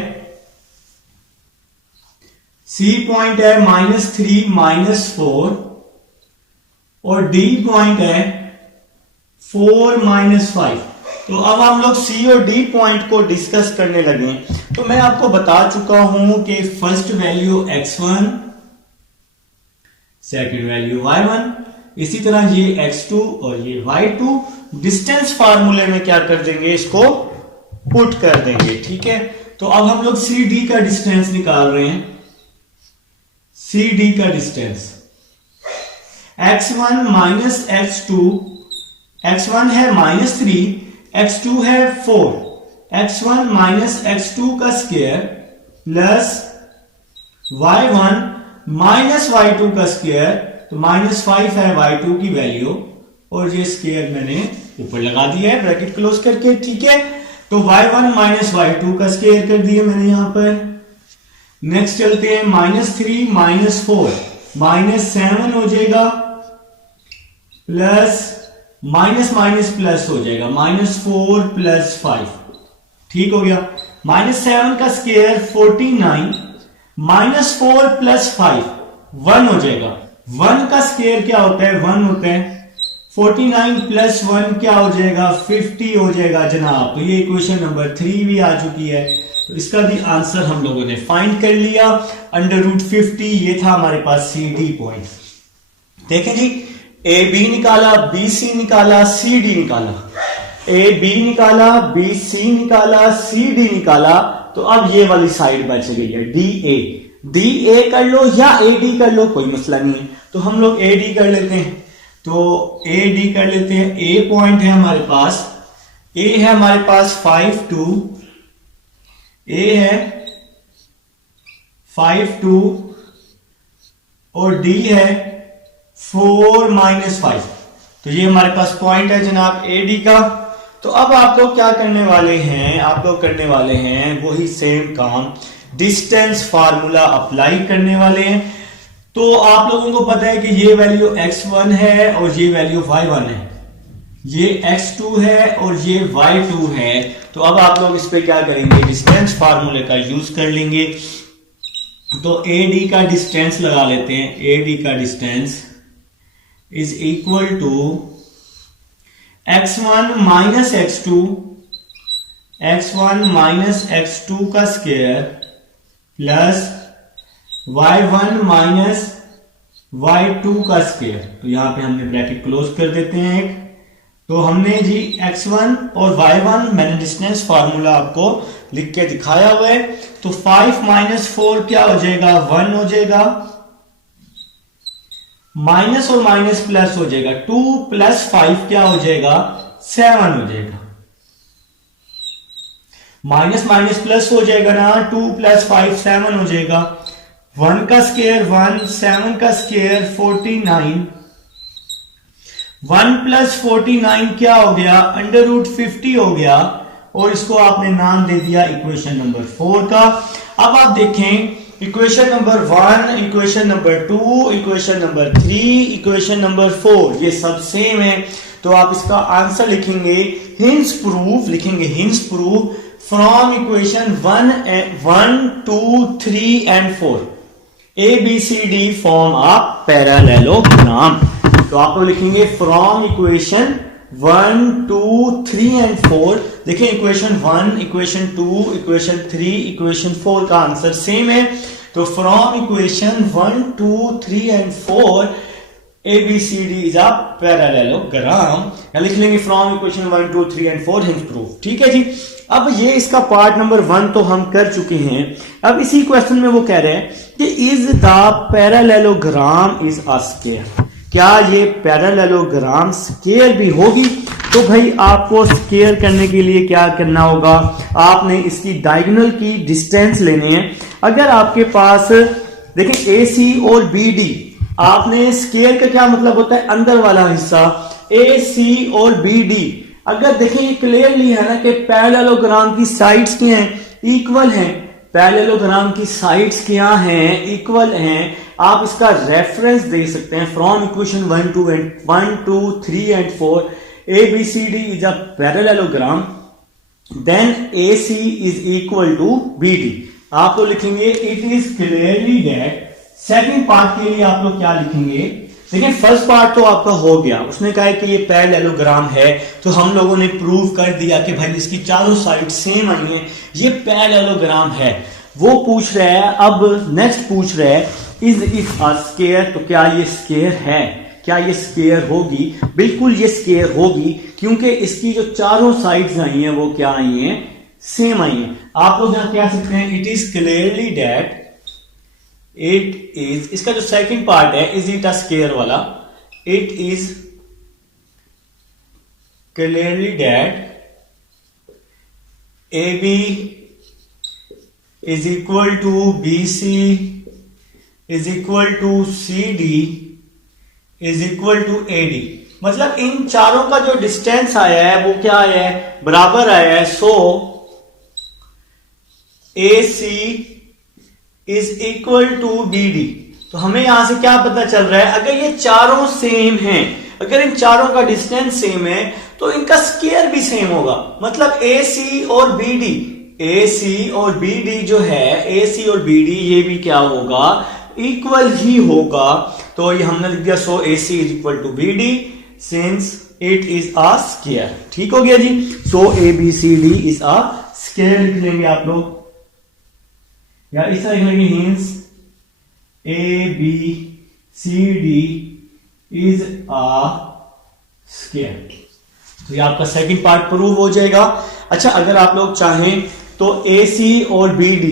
सी पॉइंट है -3 -4 और डी पॉइंट है 4 -5। तो अब हम लोग सी और डी पॉइंट को डिस्कस करने लगे। तो मैं आपको बता चुका हूं कि first value x1, second value y1, इसी तरह ये x2 और ये y2 डिस्टेंस फार्मूले में क्या कर देंगे, इसको पुट कर देंगे। ठीक है, तो अब हम लोग सी डी का डिस्टेंस निकाल रहे हैं। सी डी का distance x1 minus x2, x1 है -3, x2 है 4, x1 माइनस x2 का square plus y1 minus y2 का स्क्वायर, तो -5 है y2 की वैल्यू और ये स्क्वायर मैंने ऊपर लगा दिया है ब्रैकेट क्लोज करके। ठीक है, तो y1 माइनस y2 का स्क्वायर कर दिया मैंने यहां पर। नेक्स्ट चलते हैं, -3 -4 -7 हो जाएगा, प्लस माइनस माइनस प्लस हो जाएगा, -4 प्लस 5। ठीक हो गया, -7 का स्क्वायर 49, -4 प्लस 5 1 हो जाएगा। 1 का स्क्वायर क्या होता है 1 होता है, 49 प्लस 1 क्या हो जाएगा 50 हो जाएगा जनाब। तो ये इक्वेशन नंबर 3 भी आ चुकी है। तो इसका भी आंसर हम लोगों ने फाइंड कर लिया, √50। ये था हमारे पास सी डी पॉइंट। देखें जी, ए बी निकाला, बी सी निकाला, सी डी निकाला, ए बी निकाला, बी सी निकाला, सी डी निकाला। तो अब ये वाली साइड बच गई है डी ए। डी ए कर लो या ए डी कर लो, कोई मसला नहीं है। तो हम लोग ए डी कर लेते हैं। तो ए डी कर लेते हैं। ए पॉइंट है हमारे पास, ए है हमारे पास 5 2, ए है 5 2 और डी है 4 -5। तो ये हमारे पास पॉइंट है जनाब ए डी का। तो अब आप लोग क्या करने वाले हैं, आप लोग करने वाले हैं वही सेम काम, डिस्टेंस फार्मूला अप्लाई करने वाले हैं। तो आप लोगों को पता है कि ये वैल्यू x1 है और ये वैल्यू y1 है, ये x2 है और ये y2 है। तो अब आप लोग इस पे क्या करेंगे, डिस्टेंस फार्मूले का यूज कर लेंगे। तो AD का डिस्टेंस लगा लेते हैं। AD का distance is equal to x1 minus x2, x1 minus x2 का square plus y1 minus y2 का स्क्वायर। तो यहां पे हमने ब्रैकेट क्लोज कर देते हैं एक। तो हमने जी x1 और y1 मैंने डिस्टेंस फार्मूला आपको लिख के दिखाया हुआ है। तो 5 माइनस 4 क्या हो जाएगा 1 हो जाएगा, माइनस और माइनस प्लस हो जाएगा, 2 प्लस 5 क्या हो जाएगा 7 हो जाएगा। माइनस माइनस प्लस हो जाएगा ना, 2 प्लस 5 7 हो जाएगा। 1 का स्क्वायर 1, 7 का स्क्वायर 49, 1 प्लस 49 क्या हो गया √50 हो गया। और इसको आपने नाम दे दिया इक्वेशन नंबर 4 का। अब आप देखें equation number 1, equation number 2, equation number 3, equation number 4 ये सब सेम है। तो आप इसका आंसर लिखेंगे हिंस प्रूफ, लिखेंगे hints proof from equation 1, 2, 3 and 4 ABCD form of parallelogram. तो आप लोग लिखेंगे फ्रॉम इक्वेशन 1, 2, 3 and 4। देखिए इक्वेशन 1, इक्वेशन 2, इक्वेशन 3, इक्वेशन 4 का आंसर सेम है। तो from equation 1, 2, 3 and 4 ABCD is a parallelogram. या लिख लेंगे from equation 1, 2, 3 and 4 hints proof. ठीक है जी। अब ये इसका पार्ट नंबर 1 तो हम कर चुके हैं। अब इसी क्वेश्चन में वो कह रहे हैं कि is the parallelogram is a square, क्या ये पैरेललोग्राम स्क्वायर भी होगी? तो भाई आपको स्क्वायर करने के लिए क्या करना होगा, आपने इसकी डायगोनल की डिस्टेंस लेनी है। अगर आपके पास देखिए AC और BD, आपने स्क्वायर का क्या मतलब होता है, अंदर वाला हिस्सा AC और BD। अगर देखें क्लियरली है ना कि पैरेललोग्राम की साइड्स क्या हैं, इक्वल हैं। पैरेललोग्राम की साइड्स क्या हैं, इक्वल हैं। आप इसका रेफरेंस दे सकते हैं from equation 1, 2, 3 and 4 ABCD is a parallelogram, then AC is equal to BD। आप तो लिखेंगे it is clearly that. Second part के लिए आप लोग क्या लिखेंगे, देखिए फर्स्ट पार्ट तो आपका हो गया, उसने कहा है कि ये पैरेललोग्राम है, तो हम लोगों ने प्रूव कर दिया कि भाई इसकी चारों साइड सेम आई हैं, ये पैरेललोग्राम है। वो पूछ रहा है, अब नेक्स्ट पूछ रहा है इज इट अ स्क्वायर, तो क्या ये स्क्वायर है, क्या ये स्क्वायर होगी? बिल्कुल ये स्क्वायर होगी, क्योंकि इसकी जो चारों साइड्स आई हैं वो क्या आई हैं, सेम आई हैं। आप लोग यहां कह सकते हैं it is clearly that it is, इसका जो सेकंड पार्ट है इज इट अ स्क्वायर वाला, it is clearly that AB is equal to BC is equal to CD is equal to AD। मतलब इन चारों का जो डिस्टेंस आया है वो क्या आया है, बराबर आया है। So AC is equal to BD। तो हमें यहां से क्या पता चल रहा है, अगर ये चारों सेम हैं, अगर इन चारों का डिस्टेंस सेम है तो इनका स्क्वायर भी सेम होगा। मतलब AC और BD, AC और BD जो है, AC और BD ये भी क्या होगा, इक्वल ही होगा। तो ये हमने लिख दिया so AC is equal to BD since it is a square. ठीक हो गया जी। So ABCD is a square लिख लेंगे आप लोग, या इस तरह लिख लेंगे hence ABCD is a square. तो ये आपका सेकंड पार्ट प्रूव हो जाएगा। अच्छा, अगर आप लोग चाहें तो AC और BD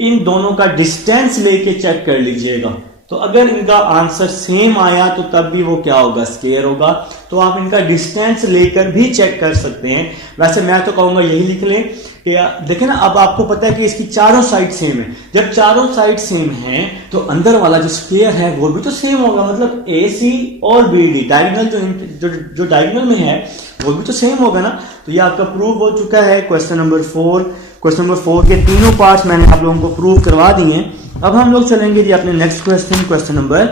इन दोनों का डिस्टेंस लेके चेक कर लीजिएगा। तो अगर इनका आंसर सेम आया तो तब भी वो क्या होगा, स्क्वायर होगा। तो आप इनका डिस्टेंस लेकर भी चेक कर सकते हैं। वैसे मैं तो कहूंगा यही लिख लें कि देखें ना, अब आपको पता है कि इसकी चारों साइड सेम है। जब चारों साइड सेम है तो अंदर वाला जो स्क्वायर है वो भी तो सेम होगा। मतलब AC और BD डायगोनल जो डायगोनल में है वो भी तो सेम होगा ना। तो ये आपका प्रूव हो चुका है क्वेश्चन नंबर 4। क्वेश्चन नंबर 4 के तीनों पार्ट्स मैंने आप लोगों को प्रूव करवा दिए हैं। अब हम लोग चलेंगे जी अपने नेक्स्ट क्वेश्चन, क्वेश्चन नंबर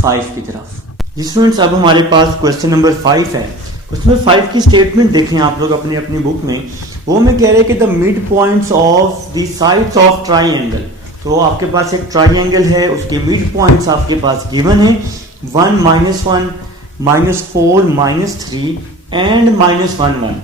5 की तरफ। जी स्टूडेंट्स, अब हमारे पास क्वेश्चन नंबर 5 है। क्वेश्चन नंबर 5 की स्टेटमेंट देखें आप लोग अपनी अपनी बुक में। वो में कह रहे हैं कि the mid points of the sides of triangle. तो आपके पास एक ट्राइंगल है, उसके मिड पॉइंट्स आपके पास गिवन है 1, -1, -4, -3 एंड -1, 1।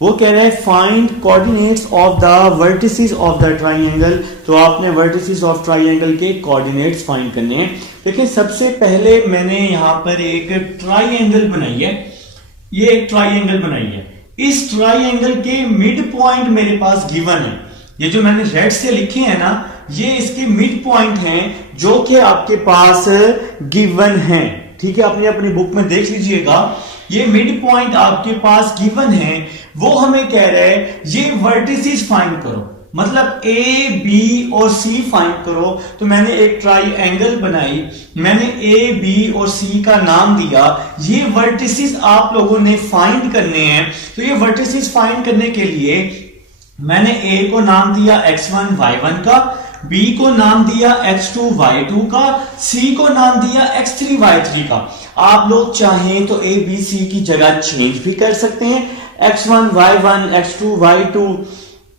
वो कह रहे हैं find coordinates of the vertices of the triangle. तो आपने वर्टिसेस ऑफ ट्राइंगल के कोऑर्डिनेट्स फाइंड करने हैं। देखिए सबसे पहले मैंने यहां पर एक ट्राइंगल बनाई है, ये एक ट्राइंगल बनाई है। इस ट्राइंगल के मिड पॉइंट मेरे पास गिवन है। ये जो मैंने रेड से लिखे हैं ना, ये इसके मिड पॉइंट हैं जो कि आपके पास गिवन है। ठीक है, अपनी अपनी बुक में देख लीजिएगा। ये मिड पॉइंट आपके पास गिवन है। वो हमें कह रहे हैं ये वर्टिसेस फाइंड करो, मतलब A, B और C फाइंड करो। तो मैंने एक ट्राइंगल बनाई, मैंने A, B और C का नाम दिया। ये वर्टिसेस आप लोगों ने फाइंड करने हैं। तो ये वर्टिसेस फाइंड करने के लिए मैंने A को नाम दिया x1 y1 का, बी को नाम दिया x2 y2 का, सी को नाम दिया x3 y3 का। आप लोग चाहें तो ए बी सी की जगह चेंज भी कर सकते हैं, x1 y1 x2 y2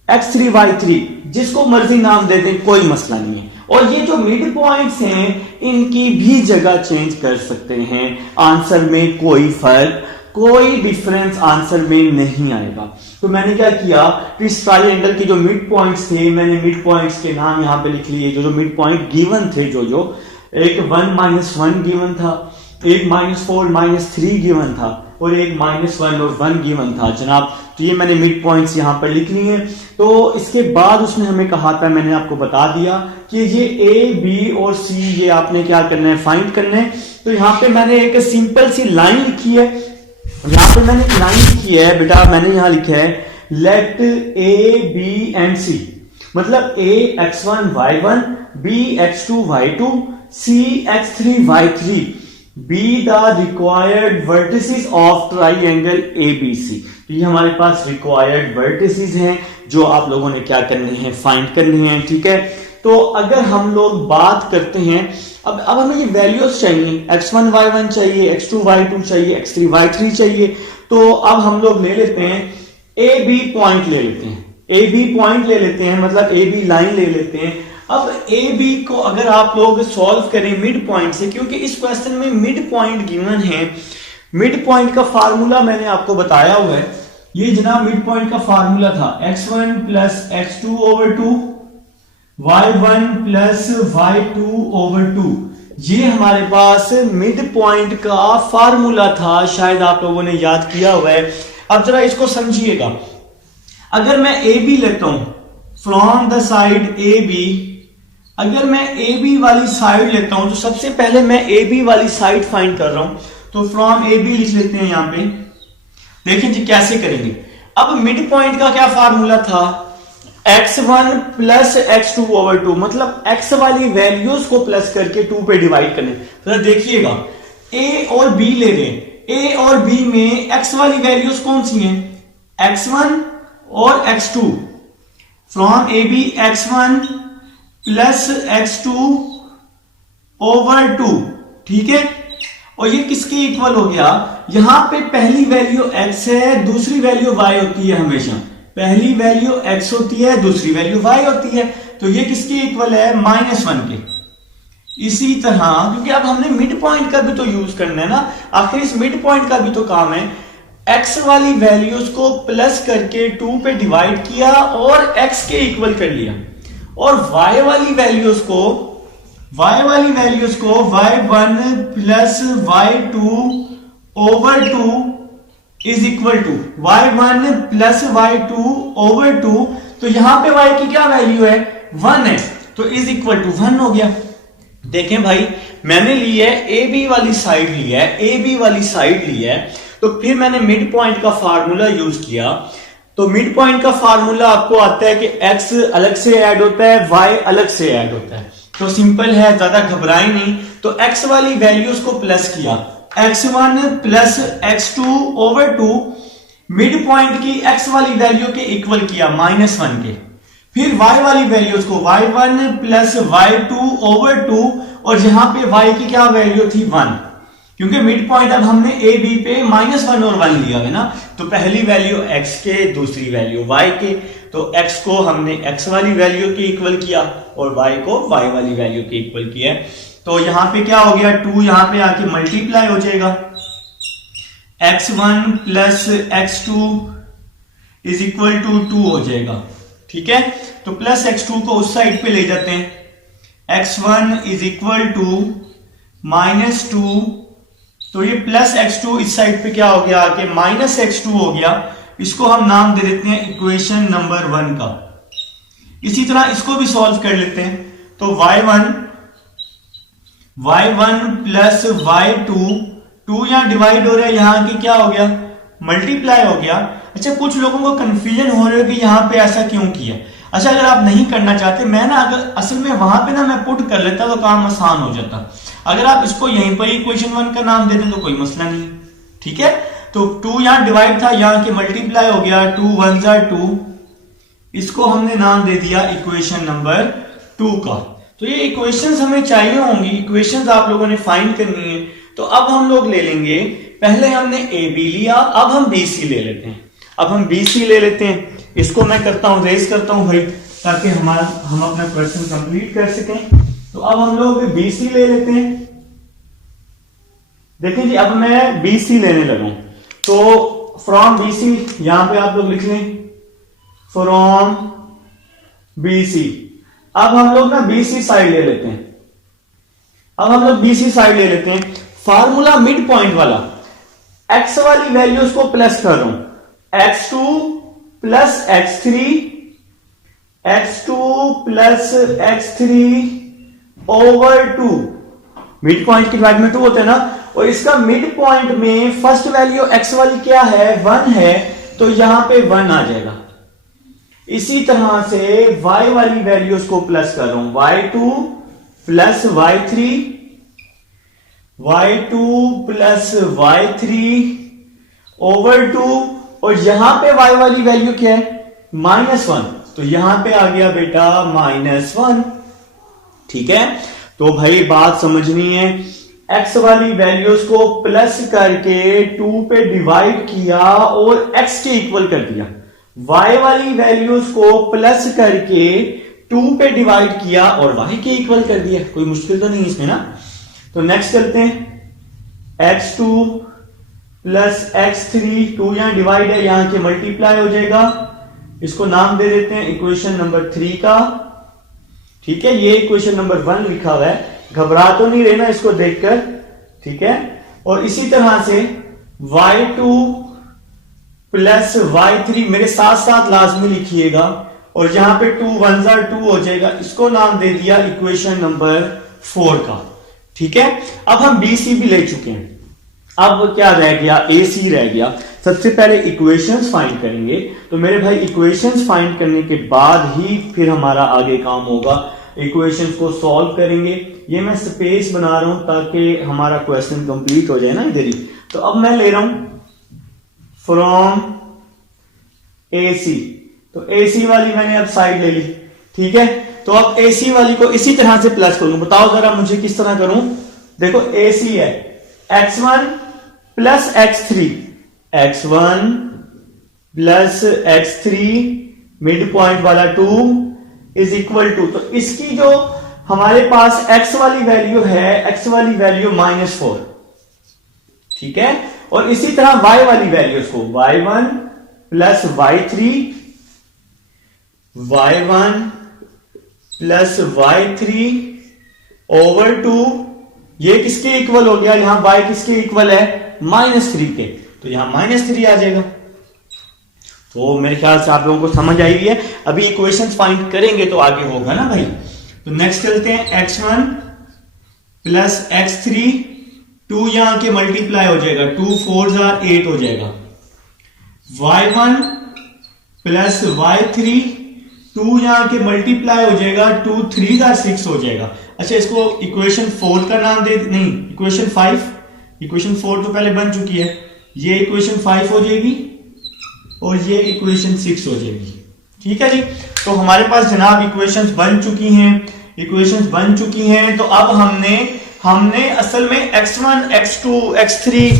x3 y3, जिसको मर्जी नाम दे दें, कोई मसला नहीं है। और ये जो मिड पॉइंट्स हैं इनकी भी जगह चेंज कर सकते हैं, आंसर में कोई फर्क, कोई डिफरेंस आंसर में नहीं आएगा। तो मैंने क्या किया, इस ट्रायंगल के जो मिड पॉइंट्स थे, मैंने मिड पॉइंट्स के नाम यहां पे लिख लिए, जो मिड पॉइंट गिवन थे, जो एक 1 - 1 गिवन था, एक -4 -3 गिवन था, और एक -1 और 1 गिवन था जनाब। तो ये मैंने मिड पॉइंट्स यहां पर लिख लिए। तो इसके बाद उसने हमें कहा था, मैंने आपको बता दिया कि ये ए बी और सी ये आपने क्या करना है, फाइंड करना है। तो यहां पे मैंने एक सिंपल सी लाइन लिखी है, यहां पे मैंने एक लाइन लिखी है बेटा, मैंने यहां लिखा है लेट ए बी एंड सी, मतलब ए x1 y1 b x2 y2 c x3 y3 be the required vertices of triangle ABC। तो ये हमारे पास required vertices हैं जो आप लोगों ने क्या करने हैं, फाइंड करनी है, ठीक है। तो अगर हम लोग बात करते हैं, अब हमें ये वैल्यूज चाहिए, x1 y1 चाहिए, x2 y2 चाहिए, x3 y3 चाहिए। तो अब हम लोग ले लेते हैं ए बी पॉइंट ले लेते हैं, ए बी पॉइंट ले लेते हैं, मतलब ए बी लाइन ले लेते हैं। अब ए बी को अगर आप लोग सॉल्व करें मिड पॉइंट से, क्योंकि इस क्वेश्चन में मिड पॉइंट गिवन है, मिड पॉइंट का फार्मूला मैंने आपको बताया हुआ है। ये जनाब मिड पॉइंट का फार्मूला था x1 plus x2/2 y1 plus y2/2। ये हमारे पास मिड पॉइंट का फार्मूला था, शायद आप लोगों ने याद किया हुआ है। अब जरा इसको समझिएगा, अगर मैं ए बी लेता हूं from the side A B, अगर मैं ए बी वाली साइड लेता हूं, तो सबसे पहले मैं ए बी वाली साइड फाइंड कर रहा हूं, तो फ्रॉम ए बी लिख लेते हैं यहां पे। देखिए जी कैसे करेंगे। अब मिड पॉइंट का क्या फार्मूला था, x1 प्लस x2/2, मतलब x वाली वैल्यूज को प्लस करके 2 पे डिवाइड करने। तो देखिएगा a और b ले रहे हैं, a और b में x वाली वैल्यूज कौन सी हैं, x1 और x2, from A B x1 plus x2/2, ठीक है। और ये किसके इक्वल हो गया, यहां पे पहली वैल्यू x है, दूसरी वैल्यू y होती है, हमेशा पहली वैल्यू x होती है, दूसरी वैल्यू y होती है। तो ये किसके इक्वल है, -1 के। इसी तरह, क्योंकि अब हमने मिड पॉइंट का भी तो यूज करना है ना, आखिर इस मिड पॉइंट का भी तो काम है। x वाली वैल्यूज को प्लस करके 2 पे डिवाइड किया और x के इक्वल कर लिया, और y वाली वैल्यूज को y1 plus y2/2 is equal to y1 plus y2/2। तो यहां पे y की क्या वैल्यू है, 1 है, तो इज इक्वल टू 1 हो गया। देखें भाई, मैंने ली है ए बी वाली साइड ली है, ए बी वाली साइड ली है, तो फिर मैंने मिड पॉइंट का फार्मूला यूज किया। तो मिड पॉइंट का फार्मूला आपको आता है कि x अलग से ऐड होता है, y अलग से ऐड होता है। तो सिंपल है, ज्यादा घबराए नहीं। तो x वाली वैल्यूज को प्लस किया, x1 plus x2/2, mid point की x वाली वैल्यू के इक्वल किया -1 के। फिर y वाली वैल्यूज को y1 प्लस y2/2, और जहां पे y की क्या वैल्यू थी, 1, क्योंकि मिड पॉइंट अब हमने ए बी पे -1 और 1 लिया है ना, तो पहली वैल्यू x के, दूसरी वैल्यू y के। तो x को हमने x वाली वैल्यू के इक्वल किया और y को y वाली वैल्यू के इक्वल किया। तो यहां पे क्या हो गया, 2 यहां पे आके मल्टीप्लाई हो जाएगा, x1 plus x2 is equal to 2 हो जाएगा, ठीक है। तो प्लस x2 को उस साइड पे ले जाते हैं, x1 इज इक्वल टू -2, तो ये प्लस x2 इस साइड पे क्या हो गया, आके -x2 हो गया। इसको हम नाम दे देते हैं इक्वेशन नंबर 1 का। इसी तरह इसको भी सॉल्व कर लेते हैं। तो y1 प्लस y2, 2 यहां डिवाइड हो रहा है, यहां की क्या हो गया, मल्टीप्लाई हो गया। अच्छा, कुछ लोगों को कंफ्यूजन हो रहा है कि यहां पे ऐसा क्यों किया। अच्छा, अगर आप नहीं करना चाहते, मैं ना अगर असल में वहां पे ना मैं पुट कर लेता तो काम आसान हो जाता। अगर आप इसको यहीं पर इक्वेशन 1 का नाम दे दें तो कोई मसला नहीं, ठीक है। तो 2 यहां डिवाइड था, यहां के मल्टीप्लाई हो गया, 2 1 2, इसको हमने नाम दे दिया इक्वेशन नंबर 2 का। तो ये इक्वेशंस हमें चाहिए होंगी, इक्वेशंस आप लोगों ने फाइंड करनी है। तो अब हम लोग ले लेंगे, पहले हमने ए बी लिया, अब हम बी सी ले लेते हैं। अब हम बी सी ले लेते हैं, इसको मैं करता हूं, रेस करता हूं भाई, ताकि हम अपना क्वेश्चन कंप्लीट कर सकें। तो अब हम लोग बी सी ले लेते हैं। देखिए जी, अब मैं बी सी लेने लगा, तो फ्रॉम बी सी यहां पे आप लोग लिख लें, फ्रॉम बी सी। अब हम लोग ना बी सी साइड ले लेते हैं। अब हम लोग बी सी साइड ले लेते हैं। फार्मूला मिड पॉइंट वाला, एक्स वाली वैल्यूज को प्लस कर रहा हूं, x2 plus x3, x2 plus x3 over 2। Mid point की वैल्यू में 2 होते हैं ना, और इसका मिड पॉइंट में फर्स्ट वैल्यू x वाली क्या है, 1 है, तो यहां पे 1 आ जाएगा। इसी तरह से y वाली वैल्यूज को प्लस कर रहा हूं, y2 plus y3, y2 plus y3 over 2, और यहां पे y वाली वैल्यू क्या है, -1, तो यहां पे आ गया बेटा -1। ठीक है, तो भाई बात समझनी है, x वाली वैल्यूज को प्लस करके 2 पे डिवाइड किया और x के इक्वल कर दिया, y वाली वैल्यूज को प्लस करके 2 पे डिवाइड किया और y के इक्वल कर दिया। कोई मुश्किल तो नहीं इसमें ना। तो नेक्स्ट चलते हैं, x2 प्लस x3, 2 यहां डिवाइड है, यहां के मल्टीप्लाई हो जाएगा, इसको नाम दे देते हैं इक्वेशन नंबर 3 का। ठीक है, ये इक्वेशन नंबर 1 लिखा हुआ है, घबरा तो नहीं रहना इसको देखकर। ठीक है, और इसी तरह से y2 प्लस y3 मेरे साथ साथ लाजमी लिखिएगा, और यहां पे 2 1 2 हो जाएगा, इसको नाम दे दिया इक्वेशन नंबर 4 का। ठीक है, अब हम बी सी भी ले चुके हैं, अब क्या रह गया, ए सी रह गया। सबसे पहले इक्वेशंस फाइंड करेंगे, तो मेरे भाई इक्वेशंस फाइंड करने के बाद ही फिर हमारा आगे काम होगा, इक्वेशंस को सॉल्व करेंगे। ये मैं स्पेस बना रहा हूं ताकि हमारा क्वेश्चन कंप्लीट हो जाए ना इधर ही। तो अब मैं ले रहा हूं फ्रॉम ए सी, तो ए सी वाली मैंने अब साइड ले ली। ठीक है, तो अब ए सी वाली को इसी तरह से प्लस करूंगा, बताओ जरा मुझे किस तरह करूं। देखो ए सी है x1 plus x3, x1 plus x3 mid point वाला 2 इज इक्वल टू, तो इसकी जो हमारे पास x वाली वैल्यू है, x वाली वैल्यू -4। ठीक है, और इसी तरह y वाली वैल्यू को y1 plus y3, y1 plus y3 over 2, ये किसके इक्वल हो गया, यहां y किसके इक्वल है, -3 के, तो यहां -3 आ जाएगा। तो मेरे ख्याल से आप लोगों को समझ आई है। अभी इक्वेशंस फाइंड करेंगे तो आगे होगा ना भाई। तो नेक्स्ट चलते हैं, x1 प्लस x3, 2 यहां के मल्टीप्लाई हो जाएगा, 2 4 8 हो जाएगा, y1 प्लस y3, 2 यहां के मल्टीप्लाई हो जाएगा, 2 3 6 हो जाएगा। अच्छा, इसको इक्वेशन 4 का नाम दे, नहीं इक्वेशन 5, इक्वेशन 4 तो पहले बन चुकी है, ये इक्वेशन 5 हो जाएगी और ये इक्वेशन 6 हो जाएगी। ठीक है जी, तो हमारे पास जनाब इक्वेशंस बन चुकी हैं, इक्वेशंस बन चुकी हैं। तो अब हमने असल में x1 x2 x3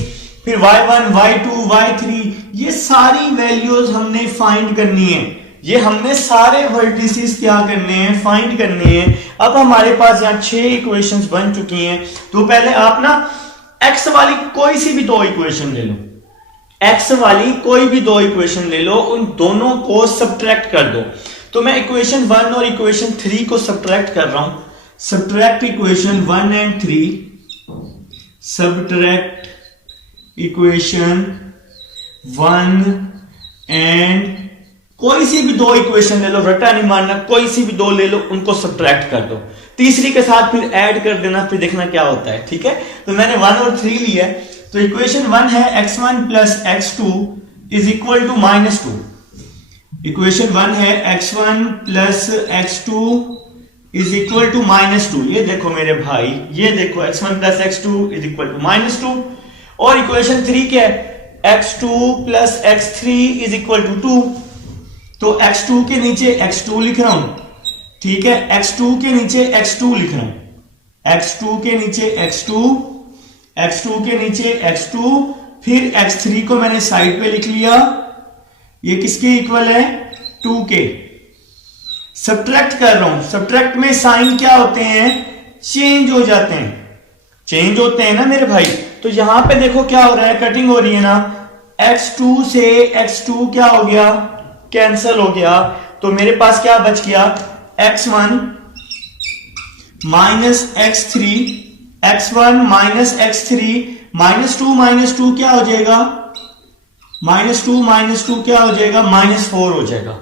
फिर y1 y2 y3 ये सारी वैल्यूज हमने फाइंड करनी है, ये हमने सारे वर्टिसेस क्या करने हैं, फाइंड करने हैं। अब हमारे पास यहाँ 6 इक्वेशंस बन चुकी हैं। तो पहले आप ना x वाली कोई सी भी 2 इक्वेशन ले लो, x वाली कोई भी 2 इक्वेशन ले लो, उन दोनों को सब्ट्रैक्ट कर दो। तो मैं इक्वेशन 1 और इक्वेशन 3 को सब्ट्रैक्ट कर रहा हूं, subtract equation 1 and 3, subtract equation 1 and, कोई सी भी 2 इक्वेशन ले लो, रटा नहीं मारना, कोई सी भी 2 ले लो, उनको सब्ट्रैक्ट कर दो, तीसरी के साथ फिर ऐड कर देना, फिर देखना क्या होता है। ठीक है, तो मैंने 1 और 3 लिया है। तो इक्वेशन 1 है x1 plus x2 is equal to -2, equation 1 है x1 plus x2 is equal to -2। ये देखो मेरे भाई, ये देखो x1 plus x2 is equal to -2। और इक्वेशन 3 क्या है, x2 plus x3 is equal to 2। तो x2 के नीचे x2 लिख रहा हूं, ठीक है, x2 के नीचे x2 लिख रहे हैं, x2 के नीचे x2, x2 के नीचे x2, फिर x3 को मैंने साइड पे लिख लिया, ये किसके इक्वल है 2 के। सब्ट्रैक्ट कर रहा हूं, सब्ट्रैक्ट में साइन क्या होते हैं, चेंज हो जाते हैं, चेंज होते हैं ना मेरे भाई। तो यहां पे देखो क्या हो रहा है, कटिंग हो रही है ना, x2 से x2 क्या हो गया, कैंसल हो गया। तो मेरे पास क्या बच गया, x1 minus x3, x1 minus x3, -2 क्या हो जाएगा, -2 क्या हो जाएगा, -4 हो जाएगा।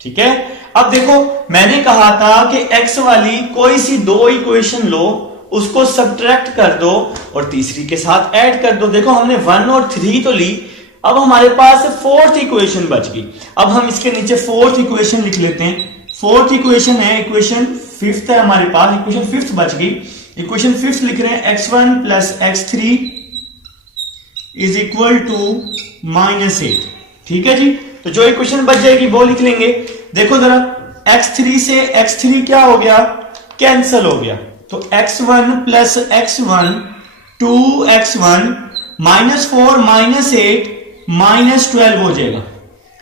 ठीक है, अब देखो मैंने कहा था कि x वाली कोई सी दो इक्वेशन लो, उसको सब्ट्रैक्ट कर दो और तीसरी के साथ ऐड कर दो। देखो हमने 1 और 3 तो ली, अब हमारे पास फोर्थ इक्वेशन बच गई। अब हम इसके नीचे फोर्थ इक्वेशन लिख लेते हैं। फोर्थ इक्वेशन है, इक्वेशन फिफ्थ है हमारे पास, इक्वेशन फिफ्थ बच गई। इक्वेशन फिफ्थ लिख रहे हैं x1 plus x3 is equal to -8। ठीक है जी, तो जो इक्वेशन बच जाएगी वो लिख लेंगे। देखो जरा, x3 से x3 क्या हो गया, कैंसल हो गया। तो x1 प्लस x1 2x1 -4 -8 -12 हो जाएगा।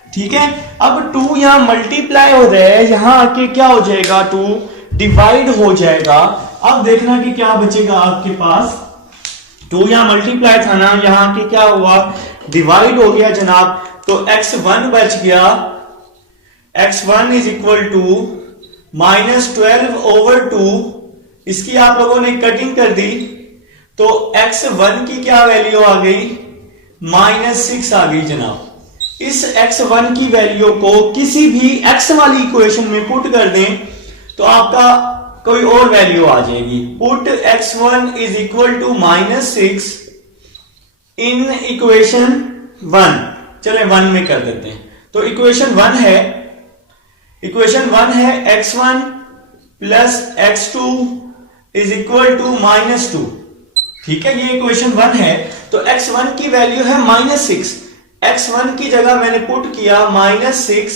ठीक है, अब 2 यहां मल्टीप्लाई हो रहा है, यहां आके क्या हो जाएगा, 2 डिवाइड हो जाएगा। अब देखना कि क्या बचेगा आपके पास, 2 यहां मल्टीप्लाई था ना, यहां आके क्या हुआ, डिवाइड हो गया जनाब। तो x1 बच गया, x1 इज इक्वल टू -12/2। इसकी आप लोगों ने कटिंग कर दी, तो x1 की क्या वैल्यू आ गई, -6 आ गई जनाब। इस x1 की वैल्यू को किसी भी x वाली इक्वेशन में पुट कर दें तो आपका कोई और वैल्यू आ जाएगी। Put x1 is equal to -6 in equation 1। चले 1 में कर देते हैं। तो इक्वेशन 1 है, x1 plus x2 is equal to -2। ठीक है, ये इक्वेशन 1 है। तो x1 की वैल्यू है -6, x1 की जगह मैंने पुट किया -6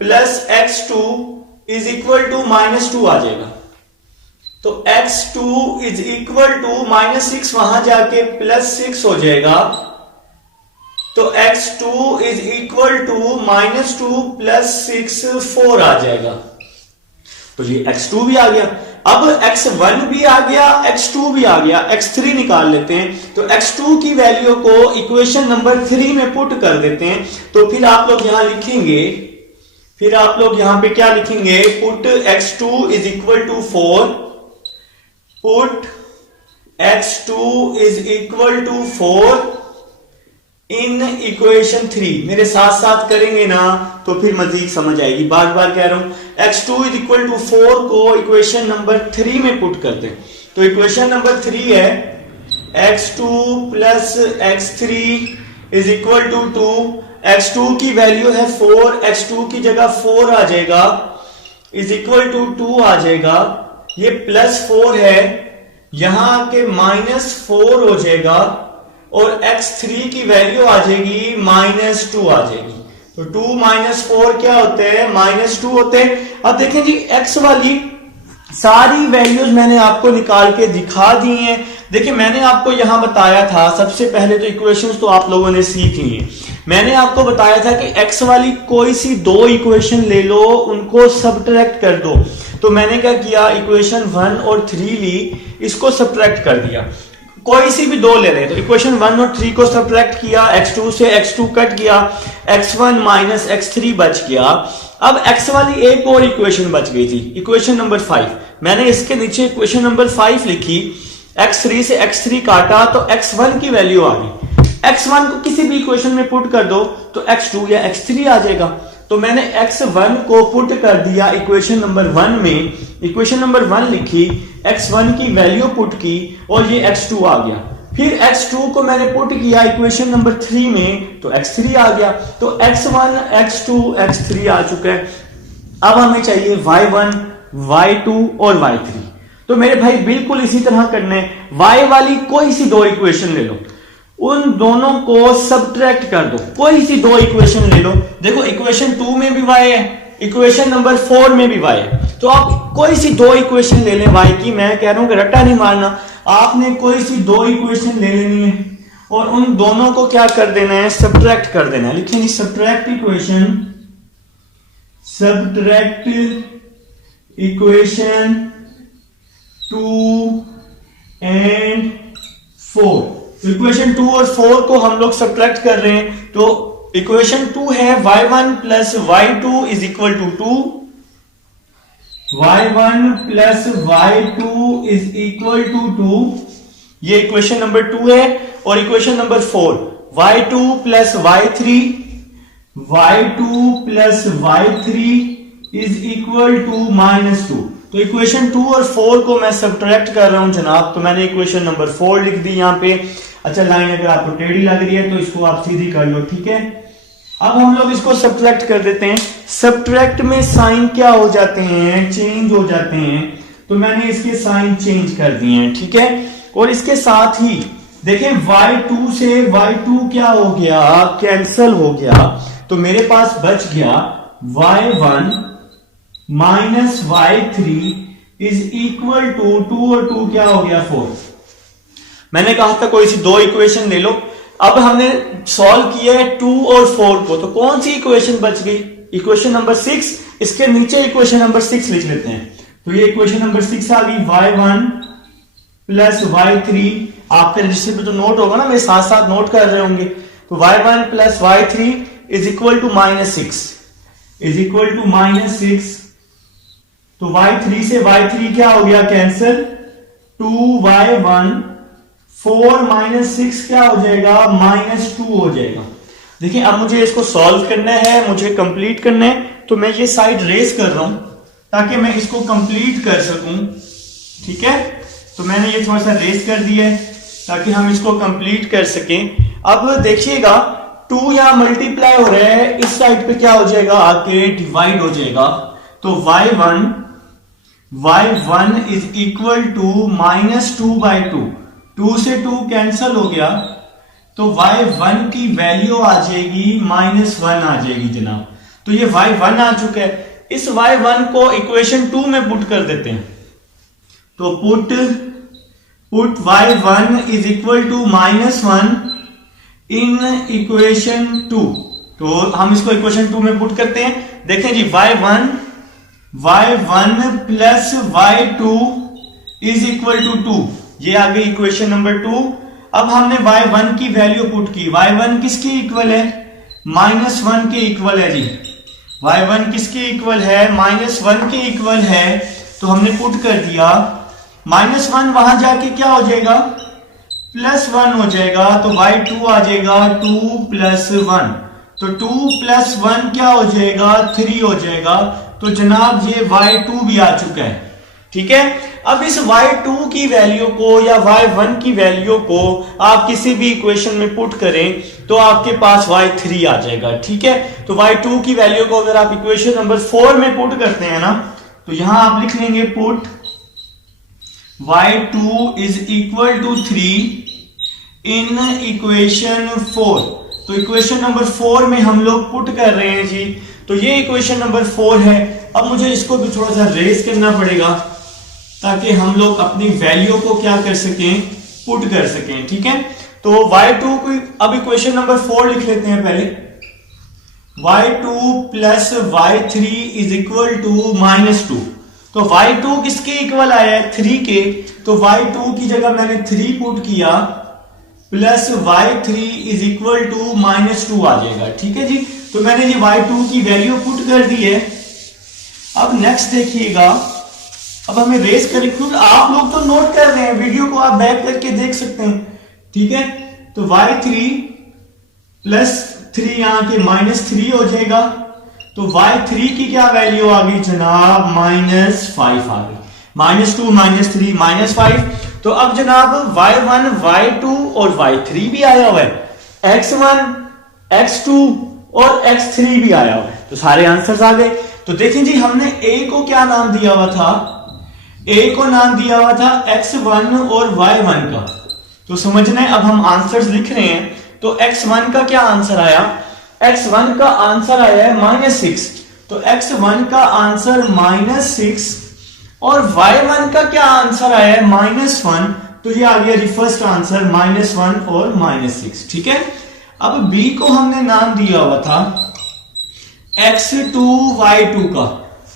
plus x2 is equal to -2 आ जाएगा। तो x2 इज इक्वल टू -6 वहां जाके +6 हो जाएगा। तो x2 is equal to -2 plus 6 4 आ जाएगा। तो ये x2 भी आ गया। अब x1 भी आ गया, x2 भी आ गया, x3 निकाल लेते हैं। तो x2 की वैल्यू को इक्वेशन नंबर 3 में पुट कर देते हैं। तो फिर आप लोग यहां लिखेंगे, फिर आप लोग यहां पे क्या लिखेंगे, put x2 is equal to 4, put x2 is equal to 4 in equation 3। मेरे साथ साथ करेंगे ना तो फिर मजीद समझ आएगी, बार बार कह रहा हूं। x2 इज इक्वल टू 4 को इक्वेशन नंबर 3 में पुट करते हैं। तो इक्वेशन नंबर 3 है x2 plus x3 is equal to 2। x2 की वैल्यू है 4, x2 की जगह 4 आ जाएगा, इज इक्वल टू 2 आ जाएगा। ये +4 है, यहां के -4 हो जाएगा और x3 की वैल्यू आ जाएगी -2 आ जाएगी। तो 2 -4 क्या होते हैं, -2 होते हैं। अब देखें जी, x वाली सारी वैल्यूज मैंने आपको निकाल के दिखा दी हैं। देखिए मैंने आपको यहां बताया था, सबसे पहले तो इक्वेशंस तो आप लोगों ने सीख ली हैं। मैंने आपको बताया था कि x वाली कोई सी दो इक्वेशन ले लो, उनको सब्ट्रैक्ट कर दो। तो मैंने क्या किया, इक्वेशन 1 और 3 ली, इसको सब्ट्रैक्ट कर दिया। कोई सी भी दो ले रहे, तो इक्वेशन 1 और 3 को सब्ट्रैक्ट किया, x2 से x2 कट गया, x1 माइनस x3 बच गया। अब x वाली एक और इक्वेशन बच गई थी, इक्वेशन नंबर 5। मैंने इसके नीचे इक्वेशन नंबर 5 लिखी, x3 से x3 काटा तो x1 की वैल्यू आ गई। x1 को किसी भी इक्वेशन में पुट कर दो तो x2 या x3 आ जाएगा। तो मैंने x1 को पुट कर दिया इक्वेशन नंबर 1 में, इक्वेशन नंबर 1 लिखी, x1 की वैल्यू पुट की और ये x2 आ गया। फिर x2 को मैंने पुट किया इक्वेशन नंबर 3 में, तो x3 आ गया। तो x1 x2 x3 आ चुका है। अब हमें चाहिए y1 y2 और y3। तो मेरे भाई बिल्कुल इसी तरह करना है, y वाली कोई सी दो इक्वेशन ले लो, उन दोनों को सब्ट्रैक्ट कर दो। कोई सी दो इक्वेशन ले लो। देखो इक्वेशन 2 में भी y है, इक्वेशन नंबर 4 में भी y है। तो आप कोई सी दो इक्वेशन ले लें y की, मैं कह रहा हूं कि रट्टा नहीं मारना, आपने कोई सी दो इक्वेशन ले लेनी है और उन दोनों को क्या कर देना है, सब्ट्रैक्ट कर देना है। लिखिए जी सब्ट्रैक्ट इक्वेशन 2 एंड 4। इक्वेशन 2 और 4 को हम लोग सब्ट्रैक्ट कर रहे हैं। तो इक्वेशन 2 है y1 plus y2 is equal to 2, y1 plus y2 is equal to 2, ये इक्वेशन नंबर 2 है। और equation number 4 y2 plus y3 is equal to -2। तो इक्वेशन 2 और 4 को मैं सब्ट्रैक्ट कर रहा हूं जनाब। तो मैंने इक्वेशन नंबर 4 लिख दी यहां पे। अच्छा, लाइन अगर आपको टेढ़ी लग रही है तो इसको आप सीधी कर लो, ठीक है। अब हम लोग इसको सब्ट्रैक्ट कर देते हैं। सब्ट्रैक्ट में साइन क्या हो जाते हैं, चेंज हो जाते हैं। तो मैंने इसके साइन चेंज कर दिए हैं, ठीक है। और इसके साथ ही देखें y2 से y2 क्या हो गया, कैंसल हो गया। तो मेरे पास बच गया y1 minus y3 is equal to 2 और 2 क्या हो गया 4। मैंने कहा था कोई सी दो इक्वेशन ले लो। अब हमने सॉल्व किया है 2 और 4 को, तो कौन सी इक्वेशन बच गई, इक्वेशन नंबर 6। इसके नीचे इक्वेशन नंबर 6 लिख लेते हैं। तो ये इक्वेशन नंबर 6 आ गई y1 प्लस y3। आपके रजिस्टर पे तो नोट होगा ना, मेरे साथ साथ नोट कर रहे होंगे। तो y1 plus y3 is equal to -6 तो y3 से y3 क्या हो गया, कैंसिल। 2y1 4 माइनस 6 क्या हो जाएगा, -2 हो जाएगा। देखिए अब मुझे इसको सॉल्व करना है, मुझे कंप्लीट करना है। तो मैं ये साइड रेस कर रहा हूं ताकि मैं इसको कंप्लीट कर सकूं, ठीक है। तो मैंने ये थोड़ा सा रेस कर दिया है ताकि हम इसको कंप्लीट कर सकें। अब देखिएगा 2 यहां मल्टीप्लाई हो रहा है, इस साइड पे क्या हो जाएगा, आके डिवाइड हो जाएगा। तो y1 इज इक्वल टू -2/2। 2 से 2 कैंसल हो गया, तो y1 की वैल्यू आ जाएगी -1 आ जाएगी जनाब। तो ये y1 आ चुका है। इस y1 को इक्वेशन 2 में पुट कर देते हैं। तो put y1 is equal to -1 in equation 2। तो हम इसको इक्वेशन 2 में पुट करते हैं। देखें जी y1 plus y2 is equal to 2, ये आ गई इक्वेशन नंबर 2। अब हमने y1 की वैल्यू पुट की। y1 किसके इक्वल है, -1 के इक्वल है जी। y1 किसके इक्वल है, -1 के इक्वल है। तो हमने पुट कर दिया, -1 वहां जाके क्या हो जाएगा, +1 हो जाएगा। तो y2 आ जाएगा 2 + 1। तो 2 + 1 क्या हो जाएगा, 3 हो जाएगा। तो जनाब ये y2 भी आ चुका है, ठीक है। अब इस y2 की वैल्यू को या y1 की वैल्यू को आप किसी भी इक्वेशन में पुट करें तो आपके पास y3 आ जाएगा, ठीक है। तो y2 की वैल्यू को अगर आप इक्वेशन नंबर 4 में पुट करते हैं ना, तो यहां आप लिख लेंगे put y2 is equal to 3 in equation 4। तो इक्वेशन नंबर 4 में हम लोग पुट कर रहे हैं जी। तो ये इक्वेशन नंबर 4 है। अब मुझे इसको भी थोड़ा सा रेस करना पड़ेगा ताकि हम लोग अपनी वैल्यू को क्या कर सकें, पुट कर सकें, ठीक है। तो y2 को अब इक्वेशन नंबर 4 लिख लेते हैं पहले। y2 plus y3 is equal to -2। तो y2 किसके इक्वल आया है, 3 के। तो y2 की जगह मैंने 3 पुट किया, plus y3 is equal to -2 आ जाएगा, ठीक है जी। तो मैंने ये y2 की वैल्यू पुट कर दी है। अब नेक्स्ट देखिएगा, अब हमें रेस करें, क्योंकि आप लोग तो नोट कर रहे हैं, वीडियो को आप बैक करके देख सकते हैं, ठीक है। तो y3 + 3 यहां के -3 हो जाएगा। तो y3 की क्या वैल्यू आ गई जनाब, -5 आ गई। -2 -3 -5। तो अब जनाब y1 y2 और y3 भी आया हुआ है, x1 x2 और x3 भी आया हुआ है। तो सारे आंसर्स आ गए। तो देखें जी, हमने a को क्या नाम दिया हुआ था, a को नाम दिया हुआ था x1 और y1 का। तो समझना है, अब हम आंसर्स लिख रहे हैं। तो x1 का क्या आंसर आया, x1 का आंसर आया है -6। तो तो x1 का आंसर -6 और y1 का क्या आंसर आया है -1, तो ये आ गया फर्स्ट आंसर -1 और -6। ठीक है, अब b को हमने नाम दिया हुआ था x2 y2 का।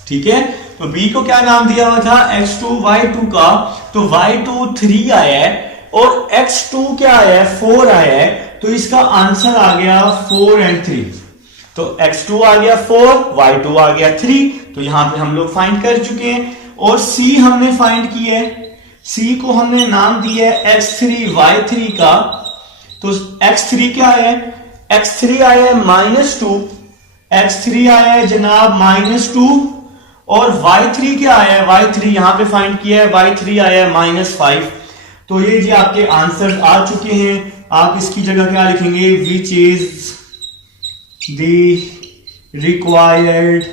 ठीक है, तो b को क्या नाम दिया हुआ था x2 y2 का, तो y2 3 आया है और x2 क्या आया है 4 आया है, तो इसका आंसर आ गया 4 और 3। तो x2 आ गया 4, y2 आ गया 3, तो यहां पे हम लोग फाइंड कर चुके हैं। और c हमने फाइंड किया है, c को हमने नाम दिया है x3 y3 का। तो x3 क्या है, x3 आया है -2, x3 आया है जनाब -2 और y3 क्या आया है, y3 यहां पे फाइंड किया है, y3 आया है -5। तो ये जी आपके आंसर आ चुके हैं। आप इसकी जगह क्या लिखेंगे, which is the required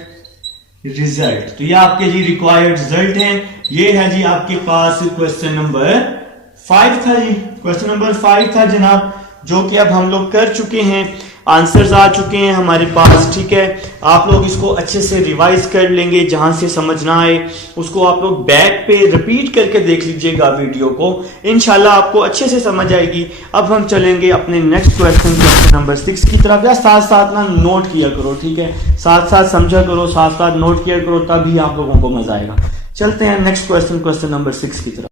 result. तो ये आपके जी रिक्वायर्ड रिजल्ट है। ये है जी आपके पास क्वेश्चन नंबर 5 था जी, क्वेश्चन नंबर 5 था जनाब, जो कि अब हम लोग कर चुके हैं। आंसर्स आ चुके हैं हमारे पास। ठीक है, आप लोग इसको अच्छे से रिवाइज कर लेंगे, जहां से समझ ना आए उसको आप लोग बैक पे रिपीट करके देख लीजिएगा वीडियो को, इंशाल्लाह आपको अच्छे से समझ आएगी। अब हम चलेंगे अपने नेक्स्ट क्वेश्चन नंबर 6 की तरफ। या साथ साथ ना नोट किया करो, ठीक है, साथ साथ समझा करो, साथ साथ नोट किया करो, तभी आप लोगों को मजा आएगा। चलते हैं नेक्स्ट क्वेश्चन नंबर 6 की तरफ।